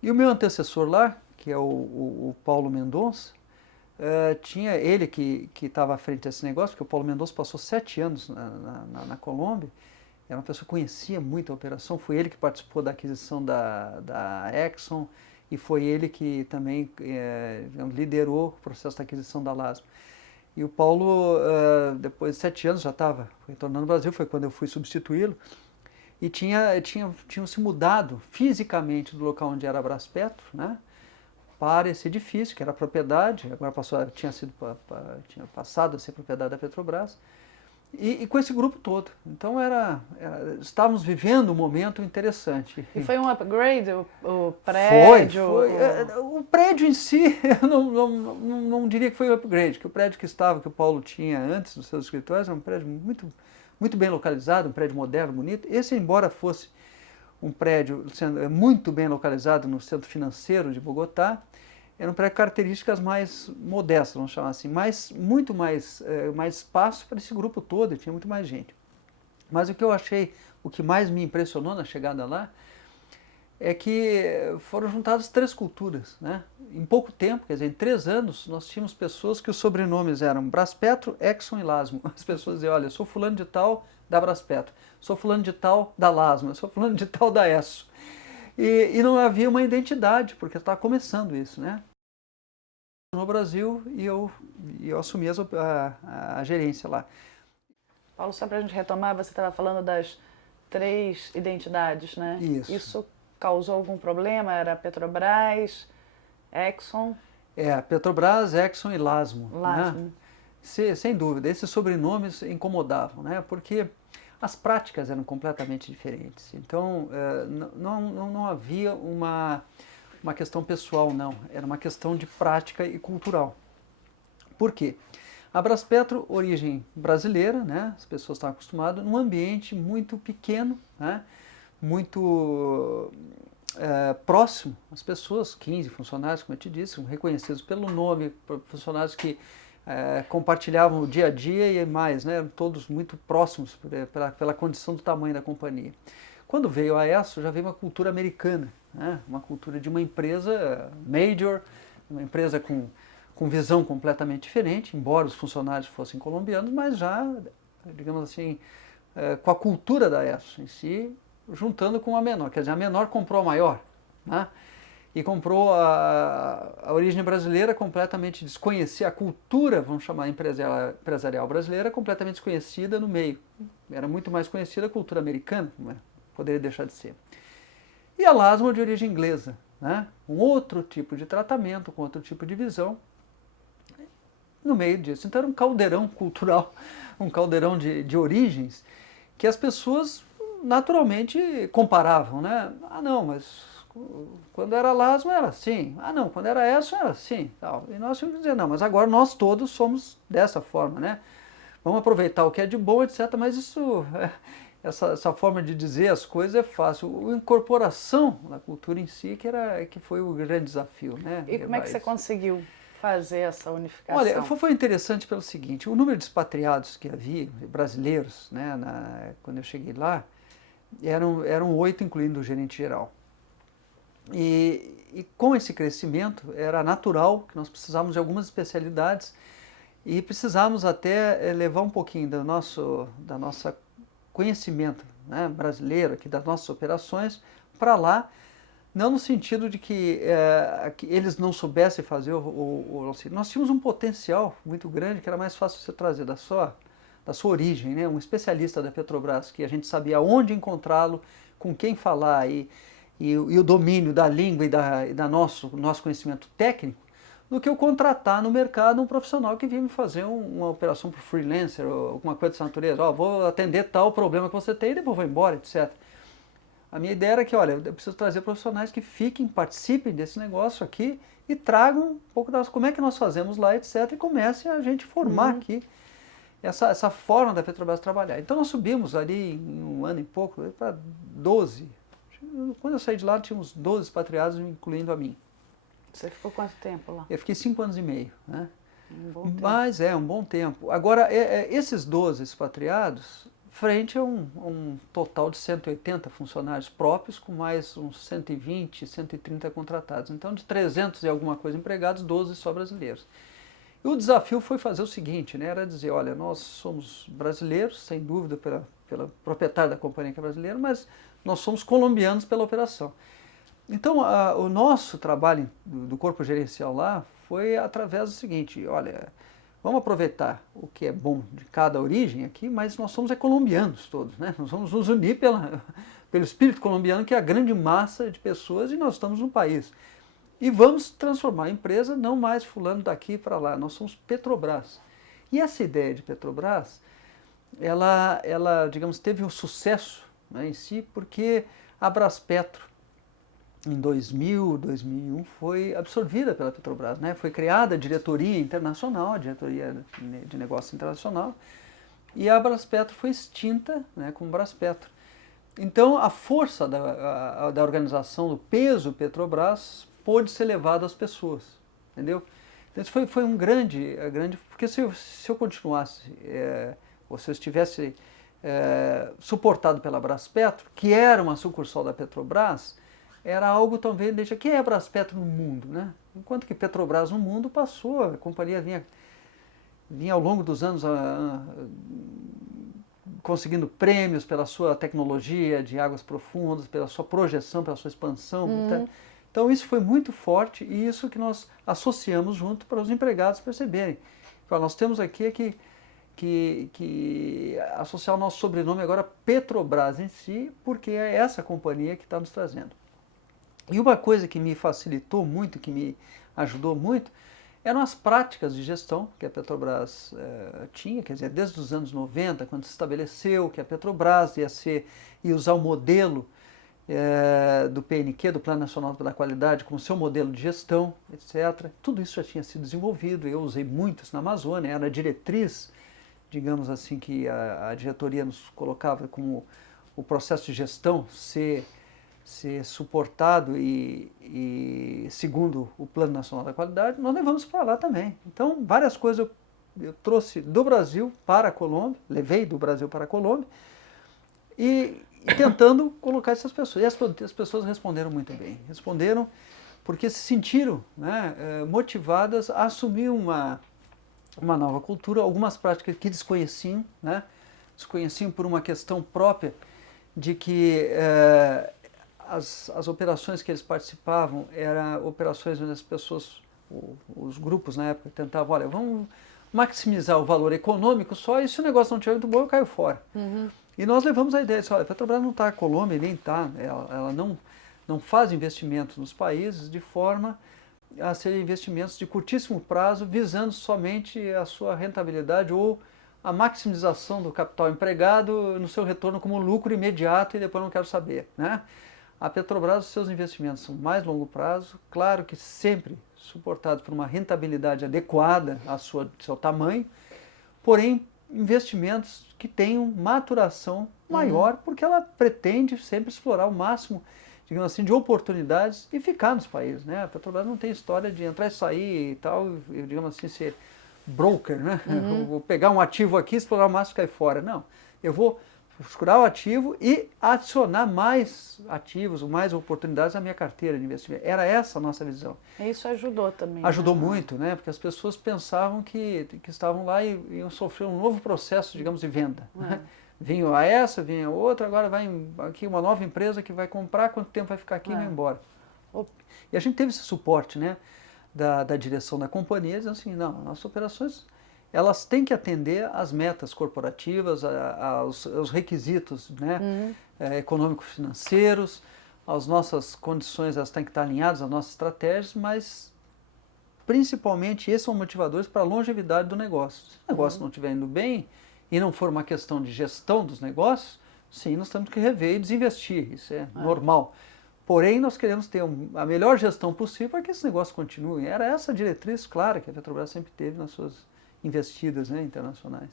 E o meu antecessor lá, que é o Paulo Mendonça, tinha ele que estava à frente desse negócio, porque o Paulo Mendonça passou 7 anos na Colômbia, era uma pessoa que conhecia muito a operação, foi ele que participou da aquisição da Exxon e foi ele que também liderou o processo da aquisição da Lasmo. E o Paulo, depois de 7 anos, já estava retornando ao Brasil, foi quando eu fui substituí-lo, e tinham se mudado fisicamente do local onde era a Braspetro, né, para esse edifício, que era propriedade, agora tinha passado a ser propriedade da Petrobras, e com esse grupo todo. Então estávamos vivendo um momento interessante. E foi um upgrade o prédio? Foi. O prédio em si, eu não diria que foi um upgrade, que o prédio que o Paulo tinha antes dos seus escritórios, era um prédio muito, muito bem localizado, um prédio moderno, bonito. Esse, embora fosse um prédio muito bem localizado no centro financeiro de Bogotá, era um prédio de características mais modestas, vamos chamar assim, muito mais espaço para esse grupo todo, e tinha muito mais gente. Mas o que mais me impressionou na chegada lá, é que foram juntadas 3 culturas, né? Em pouco tempo, quer dizer, em 3 anos, nós tínhamos pessoas que os sobrenomes eram Braspetro, Exxon e Lasmo. As pessoas diziam, olha, eu sou fulano de tal da Braspetro, sou fulano de tal da Lasmo, eu sou fulano de tal da Esso. E não havia uma identidade, porque estava começando isso, né? No Brasil, e eu assumi a gerência lá. Paulo, só para a gente retomar, você estava falando das 3 identidades, né? Isso. Isso causou algum problema? Era Petrobras, Exxon, Petrobras, Exxon e Lasmo. Lasmo. Né? Sem dúvida, esses sobrenomes incomodavam, né? Porque as práticas eram completamente diferentes. Então, não havia uma questão pessoal, não. Era uma questão de prática e cultural. Por quê? A Braspetro, origem brasileira, né? As pessoas estão acostumadas, num ambiente muito pequeno, né? Muito próximo. As pessoas, 15 funcionários, como eu te disse, reconhecidos pelo nome, funcionários que compartilhavam o dia a dia e mais, né? Eram todos muito próximos pela condição do tamanho da companhia. Quando veio a ESSO, já veio uma cultura americana, né? Uma cultura de uma empresa major, uma empresa com visão completamente diferente, embora os funcionários fossem colombianos, mas já, digamos assim, com a cultura da ESSO em si, juntando com a menor. Quer dizer, a menor comprou a maior, né? E comprou a origem brasileira completamente desconhecida, a cultura, vamos chamar empresarial brasileira, completamente desconhecida no meio. Era muito mais conhecida a cultura americana, não poderia deixar de ser. E a Lasmo de origem inglesa, né? Um outro tipo de tratamento, com outro tipo de visão, no meio disso. Então era um caldeirão cultural, um caldeirão de origens, que as pessoas naturalmente comparavam, né? Ah, não, mas quando era Lasmo era assim. Ah, não, quando era Exxon era assim. Tal. E nós tínhamos que dizer, não, mas agora nós todos somos dessa forma, né? Vamos aproveitar o que é de bom, etc. Mas isso, essa forma de dizer as coisas é fácil. A incorporação na cultura em si que foi o grande desafio, né? E como é que você conseguiu fazer essa unificação? Olha, foi interessante pelo seguinte, o número de expatriados que havia, brasileiros, né, quando eu cheguei lá, eram 8, incluindo o gerente geral. E com esse crescimento, era natural que nós precisávamos de algumas especialidades e precisávamos até levar um pouquinho da nosso conhecimento, né, brasileiro, aqui das nossas operações, para lá, não no sentido de que eles não soubessem fazer o auxílio. Nós tínhamos um potencial muito grande que era mais fácil você trazer da sua origem, né? Um especialista da Petrobras, que a gente sabia onde encontrá-lo, com quem falar e o domínio da língua e da nosso conhecimento técnico, do que eu contratar no mercado um profissional que vinha me fazer uma operação para freelancer ou alguma coisa dessa natureza. Vou atender tal problema que você tem e depois vou embora, etc. A minha ideia era que, olha, eu preciso trazer profissionais que fiquem, participem desse negócio aqui e tragam um pouco como é que nós fazemos lá, etc. E comecem a gente formar aqui essa forma da Petrobras trabalhar. Então nós subimos ali em um ano e pouco para 12. Quando eu saí de lá, tínhamos 12 expatriados, incluindo a mim. Você ficou quanto tempo lá? Eu fiquei 5 anos e meio, né? Um bom tempo. Mas um bom tempo. Agora, esses 12 expatriados, frente a um total de 180 funcionários próprios, com mais uns 120, 130 contratados. Então, de 300 e alguma coisa empregados, 12 só brasileiros. E o desafio foi fazer o seguinte, né? Era dizer, olha, nós somos brasileiros, sem dúvida pela proprietária da companhia que é brasileira, mas nós somos colombianos pela operação. Então, o nosso trabalho do corpo gerencial lá foi através do seguinte, olha, vamos aproveitar o que é bom de cada origem aqui, mas nós somos colombianos todos, né? Nós vamos nos unir pelo espírito colombiano, que é a grande massa de pessoas, e nós estamos no país. E vamos transformar a empresa, não mais fulano daqui para lá, nós somos Petrobras. E essa ideia de Petrobras, ela digamos, teve um sucesso, né, em si, porque a Braspetro, em 2000, 2001, foi absorvida pela Petrobras, né? Foi criada a diretoria internacional, a diretoria de negócio internacional, e a Braspetro foi extinta, né, como Braspetro. Então, a força da organização, do peso Petrobras, pôde ser levado às pessoas, entendeu? Então, isso foi um grande, porque se eu continuasse, ou se eu estivesse suportado pela Braspetro, que era uma sucursal da Petrobras, era algo talvez, que é a Braspetro no mundo, né? Enquanto que Petrobras no mundo passou, a companhia vinha ao longo dos anos conseguindo prêmios pela sua tecnologia de águas profundas, pela sua projeção, pela sua expansão. Então isso foi muito forte e isso que nós associamos junto para os empregados perceberem. Então, nós temos aqui que associar o nosso sobrenome agora Petrobras em si, porque é essa companhia que está nos trazendo. E uma coisa que me facilitou muito, que me ajudou muito, eram as práticas de gestão que a Petrobras tinha, quer dizer, desde os anos 90, quando se estabeleceu que a Petrobras ia usar o modelo do PNQ, do Plano Nacional da Qualidade, como seu modelo de gestão, etc. Tudo isso já tinha sido desenvolvido, eu usei muito isso na Amazônia, era a diretriz, digamos assim, que a diretoria nos colocava como o processo de gestão ser suportado e segundo o Plano Nacional da Qualidade, nós levamos para lá também. Então, várias coisas eu trouxe do Brasil para a Colômbia, levei do Brasil para a Colômbia, e tentando colocar essas pessoas. E as pessoas responderam muito bem. Responderam porque se sentiram, né, motivadas a assumir uma nova cultura, algumas práticas que desconheciam, né, desconheciam por uma questão própria de que as operações que eles participavam eram operações onde as pessoas, os grupos na época, tentavam, olha, vamos maximizar o valor econômico só, e se o negócio não estiver muito bom, eu caio fora. Uhum. E nós levamos a ideia de, olha, a Petrobras não está a Colômbia, nem está, ela não faz investimentos nos países de forma a serem investimentos de curtíssimo prazo, visando somente a sua rentabilidade ou a maximização do capital empregado no seu retorno como lucro imediato e depois não quero saber, né? A Petrobras, os seus investimentos são mais longo prazo, claro que sempre suportados por uma rentabilidade adequada ao seu tamanho, porém investimentos que tenham maturação maior, porque ela pretende sempre explorar o máximo, digamos assim, de oportunidades e ficar nos países, né? A Petrobras não tem história de entrar e sair e tal, digamos assim, ser broker, né? Vou pegar um ativo aqui, explorar o máximo e cair fora. Não, eu vou procurar o ativo e adicionar mais ativos, mais oportunidades à minha carteira de investimento. Era essa a nossa visão. E isso ajudou também. Ajudou muito, né? Porque as pessoas pensavam que estavam lá e iam sofrer um novo processo, digamos, de venda. Né? Vinha vinha outra, agora vai aqui uma nova empresa que vai comprar, quanto tempo vai ficar aqui e vai embora. E a gente teve esse suporte, né, da direção da companhia, dizendo assim, não, nossas operações, elas têm que atender às metas corporativas, aos requisitos, né, econômico-financeiros, as nossas condições, elas têm que estar alinhadas às nossas estratégias, mas principalmente esses são motivadores para a longevidade do negócio. Se o negócio não estiver indo bem e não for uma questão de gestão dos negócios, sim, nós temos que rever e desinvestir, isso é normal. Porém, nós queremos ter a melhor gestão possível para que esse negócio continue. Era essa a diretriz clara que a Petrobras sempre teve nas suas investidas, né, internacionais.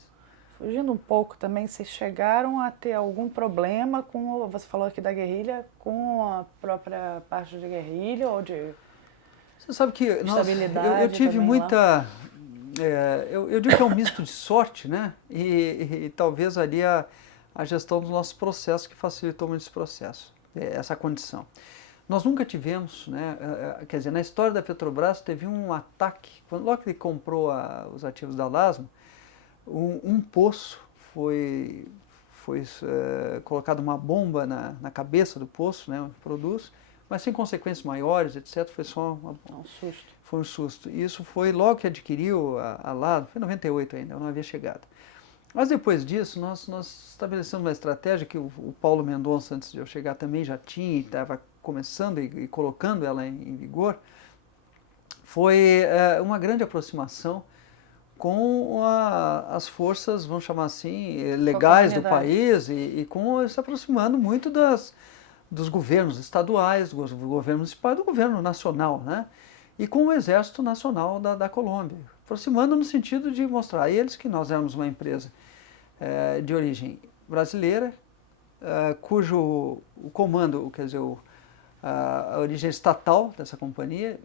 Fugindo um pouco também, vocês chegaram a ter algum problema com, você falou aqui da guerrilha, com a própria parte de guerrilha ou de Você sabe que eu tive muita... eu digo que é um misto de sorte, né, e talvez ali a gestão dos nossos processos que facilitou muito esse processo, essa condição. Nós nunca tivemos, né, quer dizer, na história da Petrobras teve um ataque, logo que ele comprou os ativos da Lasma, um poço foi colocada uma bomba na cabeça do poço, né, onde produz, mas sem consequências maiores, etc. Foi só um susto. Foi um susto. E isso foi logo que adquiriu a Lasma, foi em 98 ainda, não havia chegado. Mas depois disso, nós estabelecemos uma estratégia que o Paulo Mendonça, antes de eu chegar, também já tinha e estava começando e colocando ela em vigor, foi uma grande aproximação com as forças, vamos chamar assim, legais do país e se aproximando muito dos governos estaduais, do governo municipal e do governo nacional, né? E com o Exército Nacional da Colômbia, aproximando no sentido de mostrar a eles que nós éramos uma empresa de origem brasileira, cujo o comando, quer dizer, a origem estatal dessa companhia,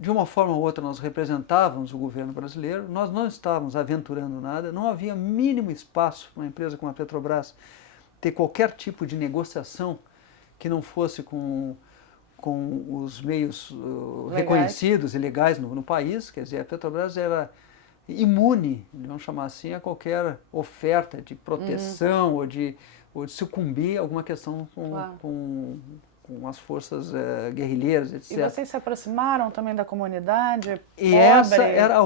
de uma forma ou outra nós representávamos o governo brasileiro, nós não estávamos aventurando nada, não havia mínimo espaço para uma empresa como a Petrobras ter qualquer tipo de negociação que não fosse com os meios reconhecidos e legais no país. Quer dizer, a Petrobras era imune, vamos chamar assim, a qualquer oferta de proteção ou de sucumbir a alguma questão com as forças guerrilheiras, etc. E vocês se aproximaram também da comunidade E pobre? Essa era a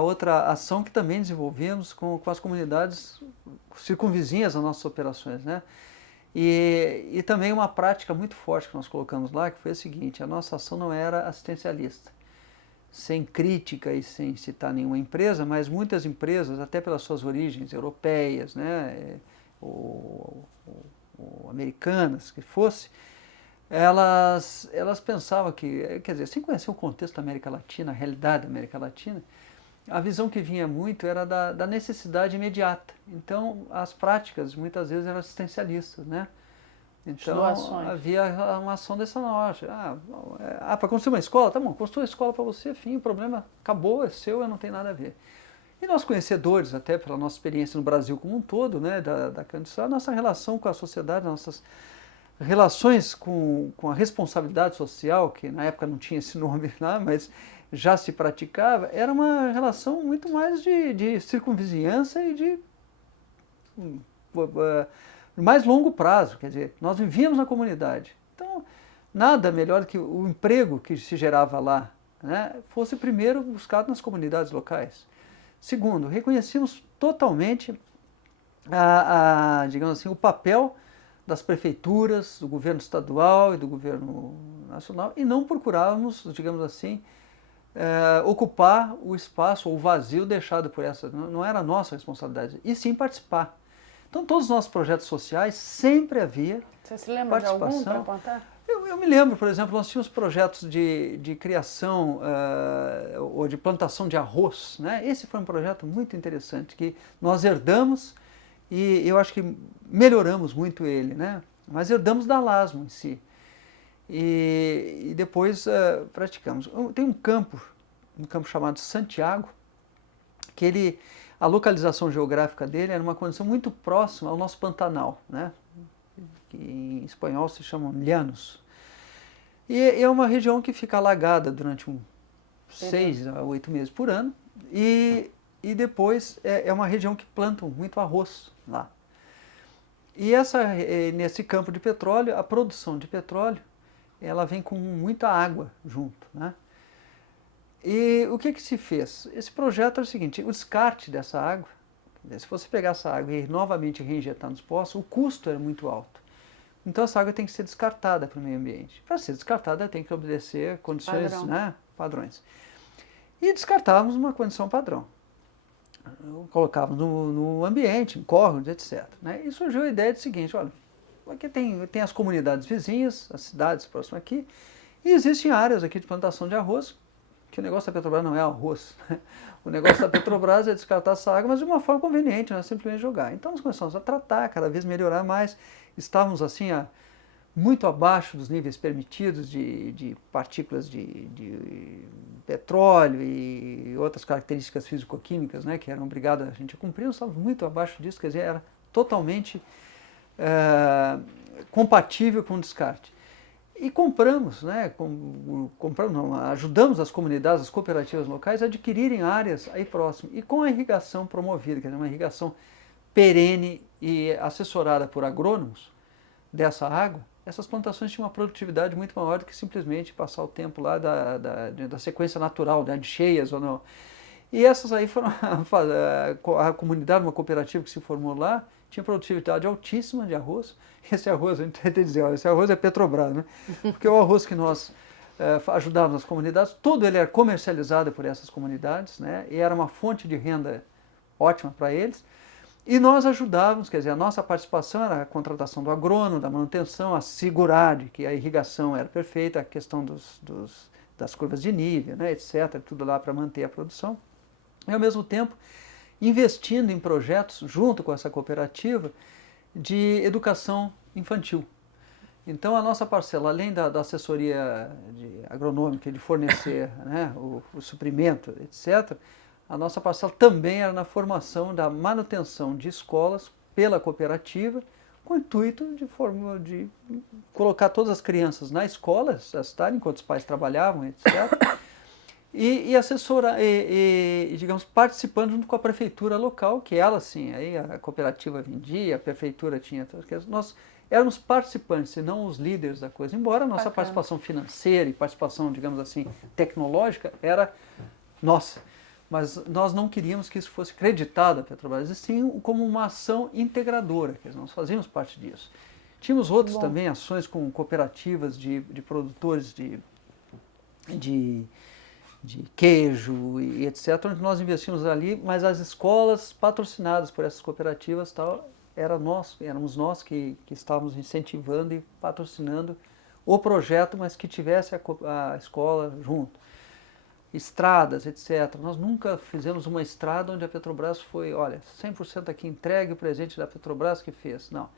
outra ação que também desenvolvemos com as comunidades circunvizinhas às nossas operações, né? E também uma prática muito forte que nós colocamos lá, que foi a seguinte: a nossa ação não era assistencialista. sem crítica e sem citar nenhuma empresa, mas muitas empresas, até pelas suas origens europeias, né, ou americanas, que fosse, elas pensavam que, quer dizer, sem conhecer o contexto da América Latina, a realidade da América Latina, a visão que vinha muito era da necessidade imediata. Então, as práticas muitas vezes eram assistencialistas, né? Então, doações. havia uma ação dessa norte. Para construir uma escola? Tá bom, construa a escola para você, fim, o problema acabou, é seu, eu não tenho nada a ver. E nós conhecedores, até pela nossa experiência no Brasil como um todo, né, da condição, a nossa relação com a sociedade, nossas relações com a responsabilidade social, que na época não tinha esse nome lá, mas já se praticava, era uma relação muito mais de circunvizinhança e de mais longo prazo, quer dizer, nós vivíamos na comunidade. Então, nada melhor que o emprego que se gerava lá, né, fosse primeiro buscado nas comunidades locais. Segundo, reconhecíamos totalmente digamos assim, o papel das prefeituras, do governo estadual e do governo nacional, e não procurávamos, digamos assim, ocupar o espaço ou o vazio deixado por essa, não era nossa responsabilidade, e sim participar. Então, todos os nossos projetos sociais sempre havia Você se lembra de algum participação. para contar? Eu me lembro, por exemplo, nós tínhamos projetos de criação ou de plantação de arroz, né? Esse foi um projeto muito interessante que nós herdamos e eu acho que melhoramos muito ele, né? Mas herdamos da LASMO em si. E depois praticamos. Tem um campo chamado Santiago, que a localização geográfica dele era uma condição muito próxima ao nosso Pantanal, né? Que em espanhol se chamam llanos. E é uma região que fica alagada durante 6 a 8 meses por ano, e depois é uma região que plantam muito arroz lá. E nesse campo de petróleo, a produção de petróleo, ela vem com muita água junto, né? E o que se fez? Esse projeto é o seguinte, o descarte dessa água, se você pegar essa água e novamente reinjetar nos poços, o custo era muito alto. Então essa água tem que ser descartada para o meio ambiente. Para ser descartada tem que obedecer condições, né, padrões. E descartávamos uma condição padrão. Colocávamos no ambiente, em córregos, etc. Né? E surgiu a ideia do seguinte, olha, aqui tem as comunidades vizinhas, as cidades próximas aqui, e existem áreas aqui de plantação de arroz, que o negócio da Petrobras não é arroz. O negócio da Petrobras é descartar essa água, mas de uma forma conveniente, não é simplesmente jogar. Então nós começamos a tratar, cada vez melhorar mais. Estávamos assim muito abaixo dos níveis permitidos de partículas de petróleo e outras características físico-químicas, né, que eram obrigadas a gente a cumprir. Nós estávamos muito abaixo disso, quer dizer, era totalmente compatível com o descarte. E compramos, né, ajudamos as comunidades, as cooperativas locais a adquirirem áreas aí próximo. E com a irrigação promovida, quer dizer, uma irrigação perene e assessorada por agrônomos dessa água, essas plantações tinham uma produtividade muito maior do que simplesmente passar o tempo lá da sequência natural, né, de cheias ou não. E essas aí foram a comunidade, uma cooperativa que se formou lá, tinha produtividade altíssima de arroz. Esse arroz, a gente tem que dizer, esse arroz é Petrobras, né? Porque o arroz que nós ajudávamos nas comunidades, todo ele era comercializado por essas comunidades, né? E era uma fonte de renda ótima para eles. E nós ajudávamos, quer dizer, a nossa participação era a contratação do agrônomo, da manutenção, assegurar de que a irrigação era perfeita, a questão das curvas de nível, né, etc., tudo lá para manter a produção. E, ao mesmo tempo, investindo em projetos, junto com essa cooperativa, de educação infantil. Então, a nossa parcela, além da assessoria agronômica, de fornecer, né, o suprimento, etc., a nossa parcela também era na formação da manutenção de escolas pela cooperativa, com o intuito de colocar todas as crianças na escola, estarem enquanto os pais trabalhavam, etc., e assessorar, digamos, participando junto com a prefeitura local, que ela sim, aí a cooperativa vendia, a prefeitura tinha, nós éramos participantes e não os líderes da coisa, embora a nossa participação financeira e participação, digamos assim, tecnológica era nossa. Mas nós não queríamos que isso fosse creditado à Petrobras, e sim como uma ação integradora, quer dizer, nós fazíamos parte disso. Tínhamos outras também ações com cooperativas de produtores de de queijo e etc., onde nós investimos ali, mas as escolas patrocinadas por essas cooperativas tal, éramos nós que estávamos incentivando e patrocinando o projeto, mas que tivesse a escola junto. Estradas, etc. Nós nunca fizemos uma estrada onde a Petrobras foi, olha, 100% aqui entregue o presente da Petrobras que fez. Não.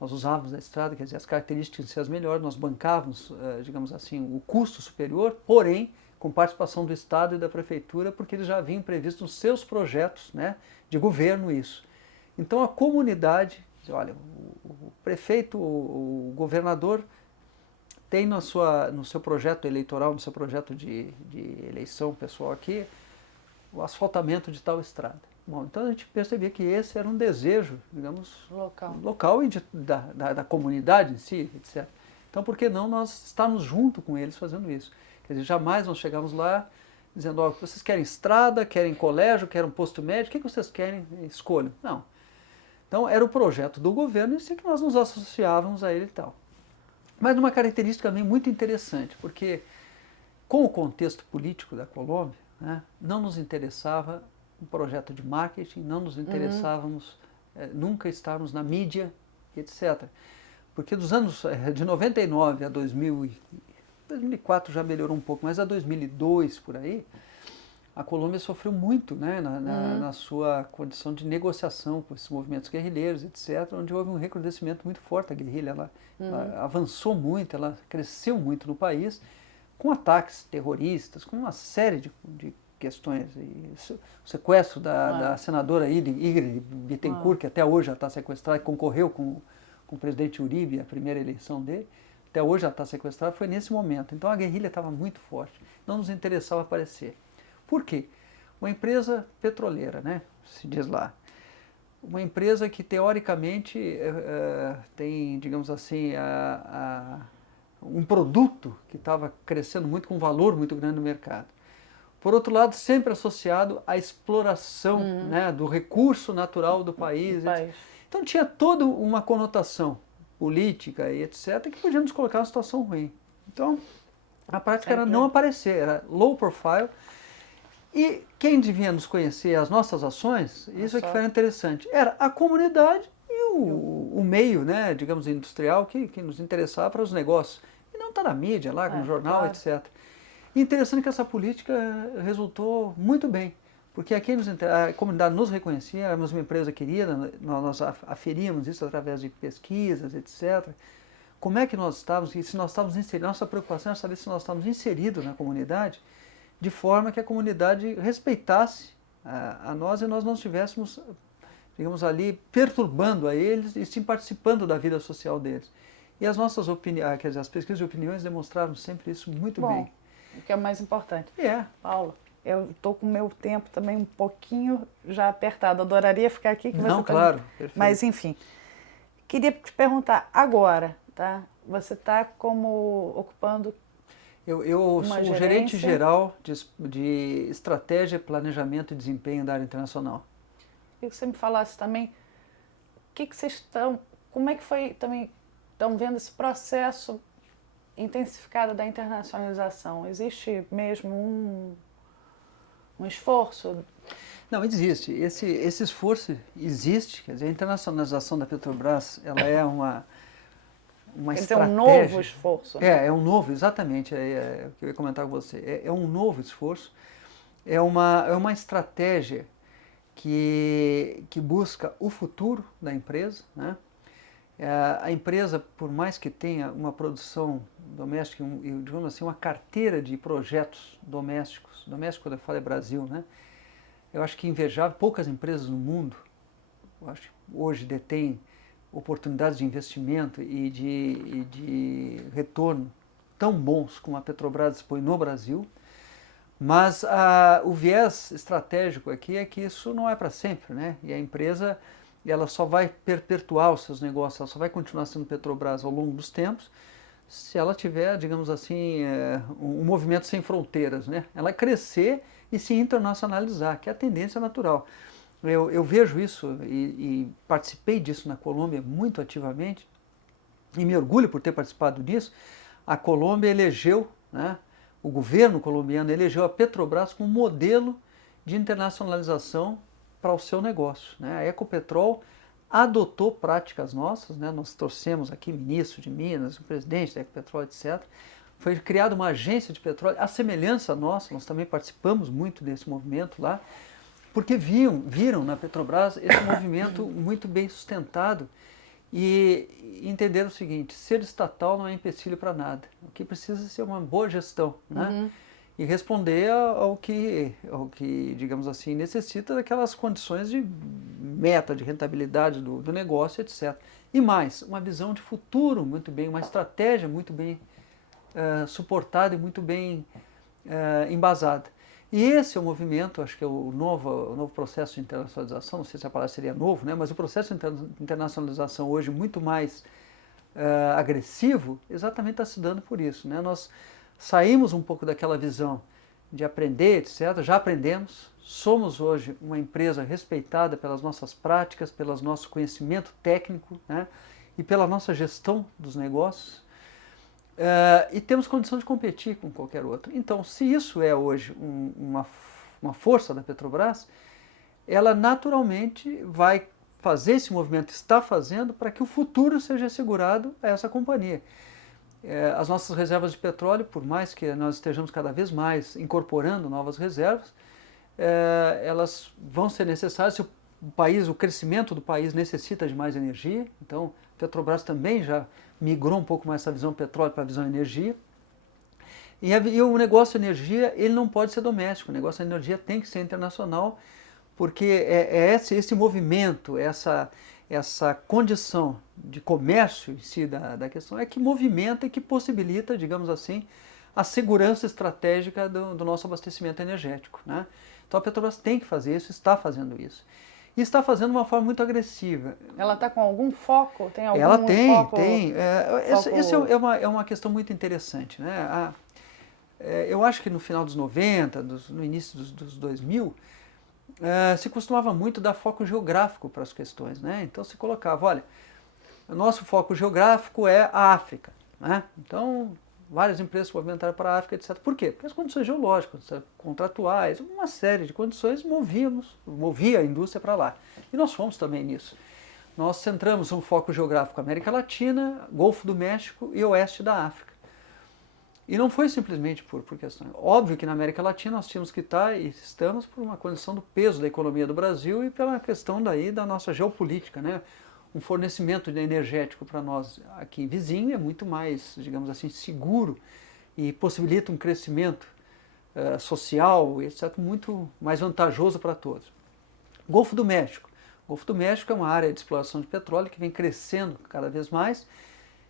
Nós usávamos a estrada, quer dizer, as características tinham que ser as melhores, nós bancávamos, digamos assim, o custo superior, porém, com participação do Estado e da Prefeitura, porque eles já haviam previsto nos seus projetos, né, de governo isso. Então a comunidade, olha, o prefeito, o governador tem no seu projeto eleitoral, no seu projeto de eleição pessoal aqui, o asfaltamento de tal estrada. Bom, então a gente percebia que esse era um desejo, digamos, local e da comunidade em si, etc. Então, por que não nós estarmos junto com eles fazendo isso? Quer dizer, jamais nós chegamos lá dizendo, ó, vocês querem estrada, querem colégio, querem posto médico, o que vocês querem? Escolham. Não. Então, era o projeto do governo e sim que nós nos associávamos a ele e tal. Mas uma característica também muito interessante, porque com o contexto político da Colômbia, né, não nos interessava um projeto de marketing, não nos interessávamos nunca estarmos na mídia, etc. Porque dos anos de 99 a 2004 já melhorou um pouco, mas a 2002 por aí, a Colômbia sofreu muito, né, na sua condição de negociação com esses movimentos guerrilheiros, etc., onde houve um recrudescimento muito forte da guerrilha. Ela avançou muito, ela cresceu muito no país, com ataques terroristas, com uma série de questões. E o sequestro da senadora Ingrid Bittencourt, que até hoje já está sequestrada, que concorreu com o presidente Uribe, a primeira eleição dele, até hoje já está sequestrada, foi nesse momento. Então a guerrilha estava muito forte, não nos interessava aparecer. Por quê? Uma empresa petroleira, né, se diz lá, uma empresa que teoricamente tem, digamos assim, um produto que estava crescendo muito, com um valor muito grande no mercado. Por outro lado, sempre associado à exploração, né, do recurso natural do país. Então tinha toda uma conotação política e etc., que podia nos colocar numa situação ruim. Então, a prática era não aparecer, era low profile. E quem devia nos conhecer as nossas ações, isso é que foi interessante, era a comunidade e o meio, né, digamos, industrial que nos interessava para os negócios. E não está na mídia lá, no jornal, claro, etc. E interessante que essa política resultou muito bem, porque a comunidade nos reconhecia, éramos uma empresa querida, nós aferíamos isso através de pesquisas, etc. Como é que nós estávamos, e se nós estávamos inseridos, nossa preocupação era saber se nós estávamos inseridos na comunidade, de forma que a comunidade respeitasse a nós e nós não estivéssemos, digamos ali, perturbando a eles e sim participando da vida social deles. E as nossas opiniões, quer dizer, as pesquisas de opiniões demonstraram sempre isso muito bem. O que é o mais importante. É. Paulo, eu estou com o meu tempo também um pouquinho já apertado. Adoraria ficar aqui. Não, claro. Perfeito. Mas, enfim, queria te perguntar agora, tá? Você está ocupando... Eu sou o gerente geral de estratégia, planejamento e desempenho da área internacional. Queria que você me falasse também como é que foi também, estão vendo esse processo intensificado da internacionalização? Existe mesmo um esforço? Não, existe. Esse esforço existe. Quer dizer, a internacionalização da Petrobras, ela é uma Quer dizer, estratégia. um novo esforço. Né? É um novo, exatamente, é o que eu ia comentar com você. É um novo esforço, é uma estratégia que busca o futuro da empresa, né? A empresa, por mais que tenha uma produção doméstica, digamos assim, uma carteira de projetos domésticos, doméstico quando eu falo é Brasil, né? Eu acho que invejável, poucas empresas no mundo, eu acho que hoje detêm oportunidades de investimento e de retorno tão bons como a Petrobras dispõe no Brasil, mas o viés estratégico aqui é que isso não é para sempre, né? E a empresa ela só vai perpetuar os seus negócios, ela só vai continuar sendo Petrobras ao longo dos tempos se ela tiver, digamos assim, um movimento sem fronteiras, né? Ela crescer e se internacionalizar, que é a tendência natural. Eu vejo isso e participei disso na Colômbia muito ativamente e me orgulho por ter participado disso. A Colômbia elegeu, né, o governo colombiano elegeu a Petrobras como modelo de internacionalização para o seu negócio, né? A Ecopetrol adotou práticas nossas, né? Nós trouxemos aqui ministro de Minas, o presidente da Ecopetrol, etc. Foi criada uma agência de petróleo, à semelhança nossa, nós também participamos muito desse movimento lá, porque viram na Petrobras esse movimento muito bem sustentado e entenderam o seguinte: ser estatal não é empecilho para nada, o que precisa ser uma boa gestão, né? E responder ao que, digamos assim, necessita daquelas condições de meta, de rentabilidade do negócio, etc. E mais, uma visão de futuro muito bem, uma estratégia muito bem suportada e muito bem embasada. E esse é o movimento, acho que é o novo processo de internacionalização, não sei se a palavra seria novo, né? Mas o processo de internacionalização hoje muito mais agressivo, exatamente está se dando por isso, né? Nós saímos um pouco daquela visão de aprender, etc. Já aprendemos, somos hoje uma empresa respeitada pelas nossas práticas, pelo nosso conhecimento técnico, né? E pela nossa gestão dos negócios. E temos condição de competir com qualquer outro. Então, se isso é hoje uma força da Petrobras, ela naturalmente vai fazer esse movimento, está fazendo, para que o futuro seja assegurado a essa companhia. As nossas reservas de petróleo, por mais que nós estejamos cada vez mais incorporando novas reservas, elas vão ser necessárias se o crescimento do país necessita de mais energia. Então, a Petrobras também já migrou um pouco mais essa visão petróleo para a visão energia. E o negócio de energia, ele não pode ser doméstico, o negócio de energia tem que ser internacional, porque esse movimento, essa condição de comércio em si da questão é que movimenta e que possibilita, digamos assim, a segurança estratégica do nosso abastecimento energético, né? Então a Petrobras tem que fazer isso, está fazendo isso. E está fazendo de uma forma muito agressiva. Ela está com algum foco? Tem algum Ela foco? Tem. Essa é uma questão muito interessante, né? Eu acho que no final dos 90, no início dos 2000, se costumava muito dar foco geográfico para as questões, né? Então se colocava, olha, o nosso foco geográfico é a África, né? Então várias empresas se movimentaram para a África, etc. Por quê? Porque as condições geológicas, contratuais, uma série de condições movia a indústria para lá. E nós fomos também nisso. Nós centramos um foco geográfico América Latina, Golfo do México e Oeste da África. E não foi simplesmente por questão. Óbvio que na América Latina nós tínhamos que estar e estamos por uma condição do peso da economia do Brasil e pela questão daí da nossa geopolítica, né? Um fornecimento energético para nós aqui vizinho é muito mais, digamos assim, seguro e possibilita um crescimento social, etc., muito mais vantajoso para todos. Golfo do México. Golfo do México é uma área de exploração de petróleo que vem crescendo cada vez mais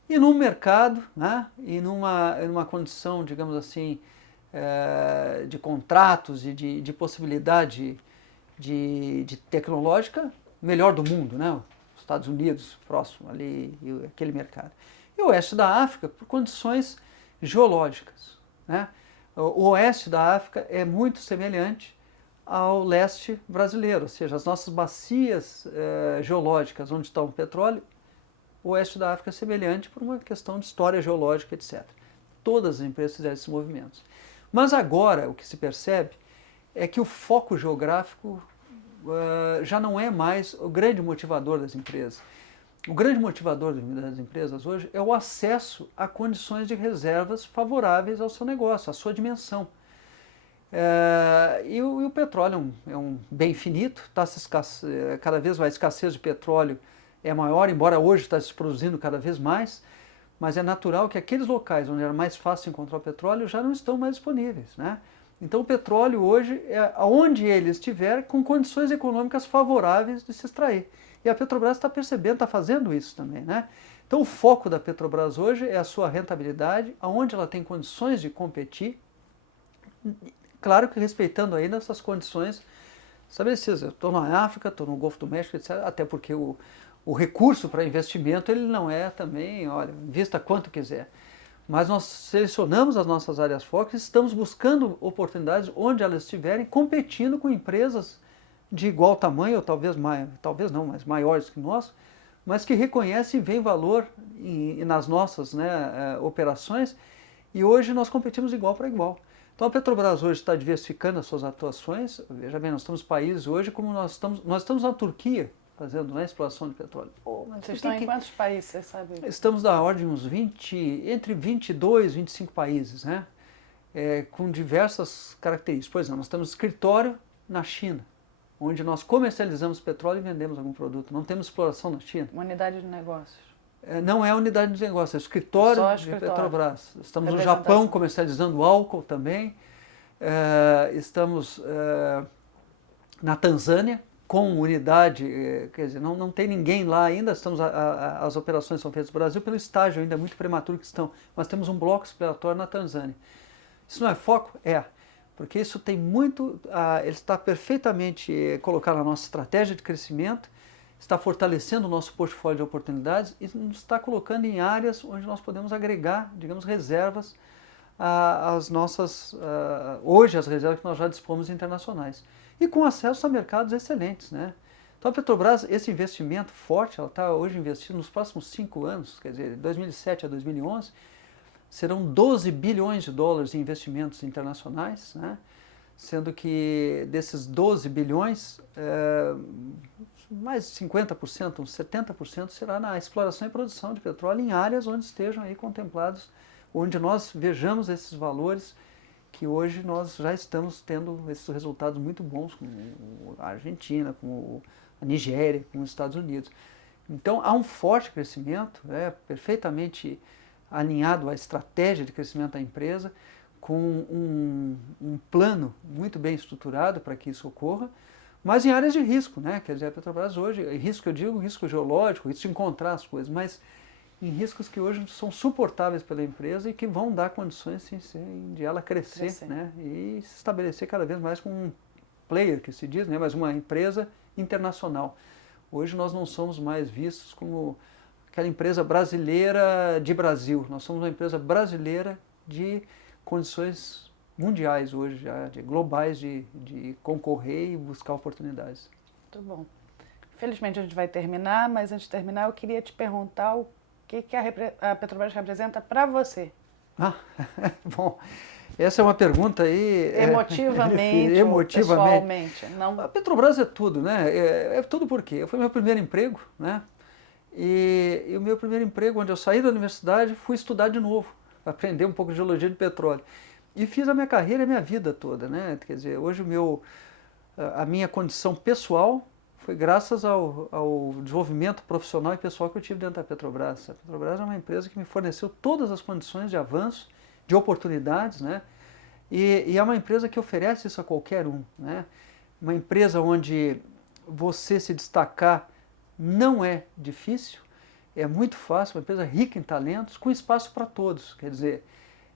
e num mercado, né, e numa condição, digamos assim, de contratos e de possibilidade de tecnológica melhor do mundo, né? Estados Unidos, próximo ali, aquele mercado. E o oeste da África, por condições geológicas, né? O oeste da África é muito semelhante ao leste brasileiro, ou seja, as nossas bacias geológicas onde está o petróleo, o oeste da África é semelhante por uma questão de história geológica, etc. Todas as empresas fizeram esses movimentos. Mas agora o que se percebe é que o foco geográfico já não é mais o grande motivador das empresas. O grande motivador das empresas hoje é o acesso a condições de reservas favoráveis ao seu negócio, à sua dimensão. E o petróleo é um bem finito, cada vez a escassez de petróleo é maior, embora hoje está se produzindo cada vez mais, mas é natural que aqueles locais onde era mais fácil encontrar o petróleo já não estão mais disponíveis, né? Então o petróleo hoje é onde ele estiver com condições econômicas favoráveis de se extrair. E a Petrobras está percebendo, está fazendo isso também, né? Então o foco da Petrobras hoje é a sua rentabilidade, aonde ela tem condições de competir, claro que respeitando ainda essas condições estabelecidas. Eu estou na África, estou no Golfo do México, etc., até porque o recurso para investimento ele não é também, olha, invista quanto quiser. Mas nós selecionamos as nossas áreas foco e estamos buscando oportunidades onde elas estiverem, competindo com empresas de igual tamanho, ou talvez não, mas maiores que nós, mas que reconhecem e veem valor nas nossas, né, operações E hoje nós competimos de igual para igual. Então a Petrobras hoje está diversificando as suas atuações. Veja bem, nós estamos países hoje como nós estamos na Turquia fazendo, né, exploração de petróleo. Vocês estão em quantos países, você sabe? Estamos da ordem de uns 20, entre 22 e 25 países, né? Com diversas características. Por exemplo, nós temos escritório na China, onde nós comercializamos petróleo e vendemos algum produto. Não temos exploração na China. Uma unidade de negócios. Não é unidade de negócio, é escritório de Petrobras. Estamos no Japão comercializando álcool também. Estamos na Tanzânia com unidade, quer dizer, não tem ninguém lá ainda, as operações são feitas no Brasil pelo estágio ainda muito prematuro que estão, mas temos um bloco exploratório na Tanzânia. Isso não é foco? Porque isso tem muito, ele está perfeitamente colocado na nossa estratégia de crescimento, está fortalecendo o nosso portfólio de oportunidades e nos está colocando em áreas onde nós podemos agregar, digamos, reservas às nossas, hoje as reservas que nós já dispomos internacionais. E com acesso a mercados excelentes, né? Então a Petrobras, esse investimento forte, ela está hoje investindo nos próximos 5 anos, quer dizer, de 2007 a 2011, serão 12 bilhões de dólares em investimentos internacionais, né? Sendo que desses 12 bilhões, mais de 50%, uns 70% será na exploração e produção de petróleo em áreas onde estejam aí contemplados, onde nós vejamos esses valores que hoje nós já estamos tendo esses resultados muito bons, como a Argentina, como a Nigéria, como os Estados Unidos. Então há um forte crescimento, perfeitamente alinhado à estratégia de crescimento da empresa, com um plano muito bem estruturado para que isso ocorra, mas em áreas de risco, né? Quer dizer, a Petrobras hoje, risco eu digo, risco geológico, risco de encontrar as coisas, mas em riscos que hoje são suportáveis pela empresa e que vão dar condições de ela crescer, né? E se estabelecer cada vez mais como um player, que se diz, né? Mas uma empresa internacional. Hoje nós não somos mais vistos como aquela empresa brasileira de Brasil, nós somos uma empresa brasileira de condições mundiais hoje, já, globais, de concorrer e buscar oportunidades. Muito bom. Infelizmente a gente vai terminar, mas antes de terminar eu queria te perguntar o que a Petrobras representa para você? Bom, essa é uma pergunta aí... Emotivamente ou pessoalmente? Não... A Petrobras é tudo, né? É tudo por quê? Foi meu primeiro emprego, né? E o meu primeiro emprego, onde eu saí da universidade, fui estudar de novo, aprender um pouco de geologia de petróleo. E fiz a minha carreira e a minha vida toda, né? Quer dizer, hoje a minha condição pessoal foi graças ao desenvolvimento profissional e pessoal que eu tive dentro da Petrobras. A Petrobras é uma empresa que me forneceu todas as condições de avanço, de oportunidades, né? E é uma empresa que oferece isso a qualquer um, né? Uma empresa onde você se destacar não é difícil, é muito fácil, uma empresa rica em talentos, com espaço para todos. Quer dizer,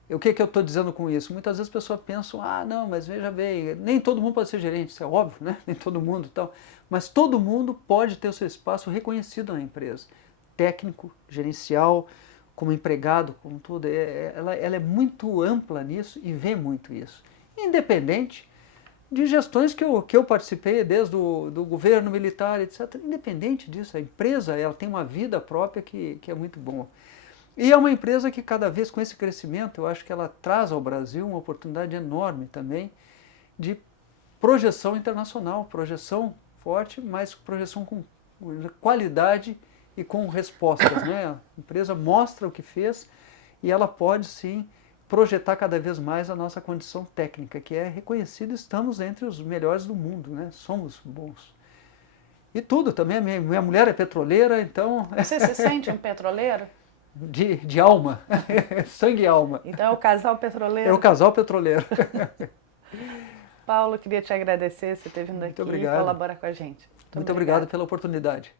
o que eu estou dizendo com isso? Muitas vezes as pessoas pensam, não, mas veja bem, nem todo mundo pode ser gerente, isso é óbvio, né? Nem todo mundo e tal. Mas todo mundo pode ter o seu espaço reconhecido na empresa. Técnico, gerencial, como empregado, como tudo. Ela é muito ampla nisso e vê muito isso. Independente de gestões que eu participei, desde do governo militar, etc. Independente disso, a empresa ela tem uma vida própria que é muito boa. E é uma empresa que cada vez com esse crescimento, eu acho que ela traz ao Brasil uma oportunidade enorme também de projeção internacional, projeção forte, mas projeção com qualidade e com respostas, né? A empresa mostra o que fez e ela pode sim projetar cada vez mais a nossa condição técnica, que é reconhecida, estamos entre os melhores do mundo, né? Somos bons. E tudo também, minha mulher é petroleira, então... Você se sente um petroleiro? De alma, sangue e alma. Então é o casal petroleiro? É o casal petroleiro. Paulo, queria te agradecer por você ter vindo aqui e colaborar com a gente. Muito obrigado pela oportunidade.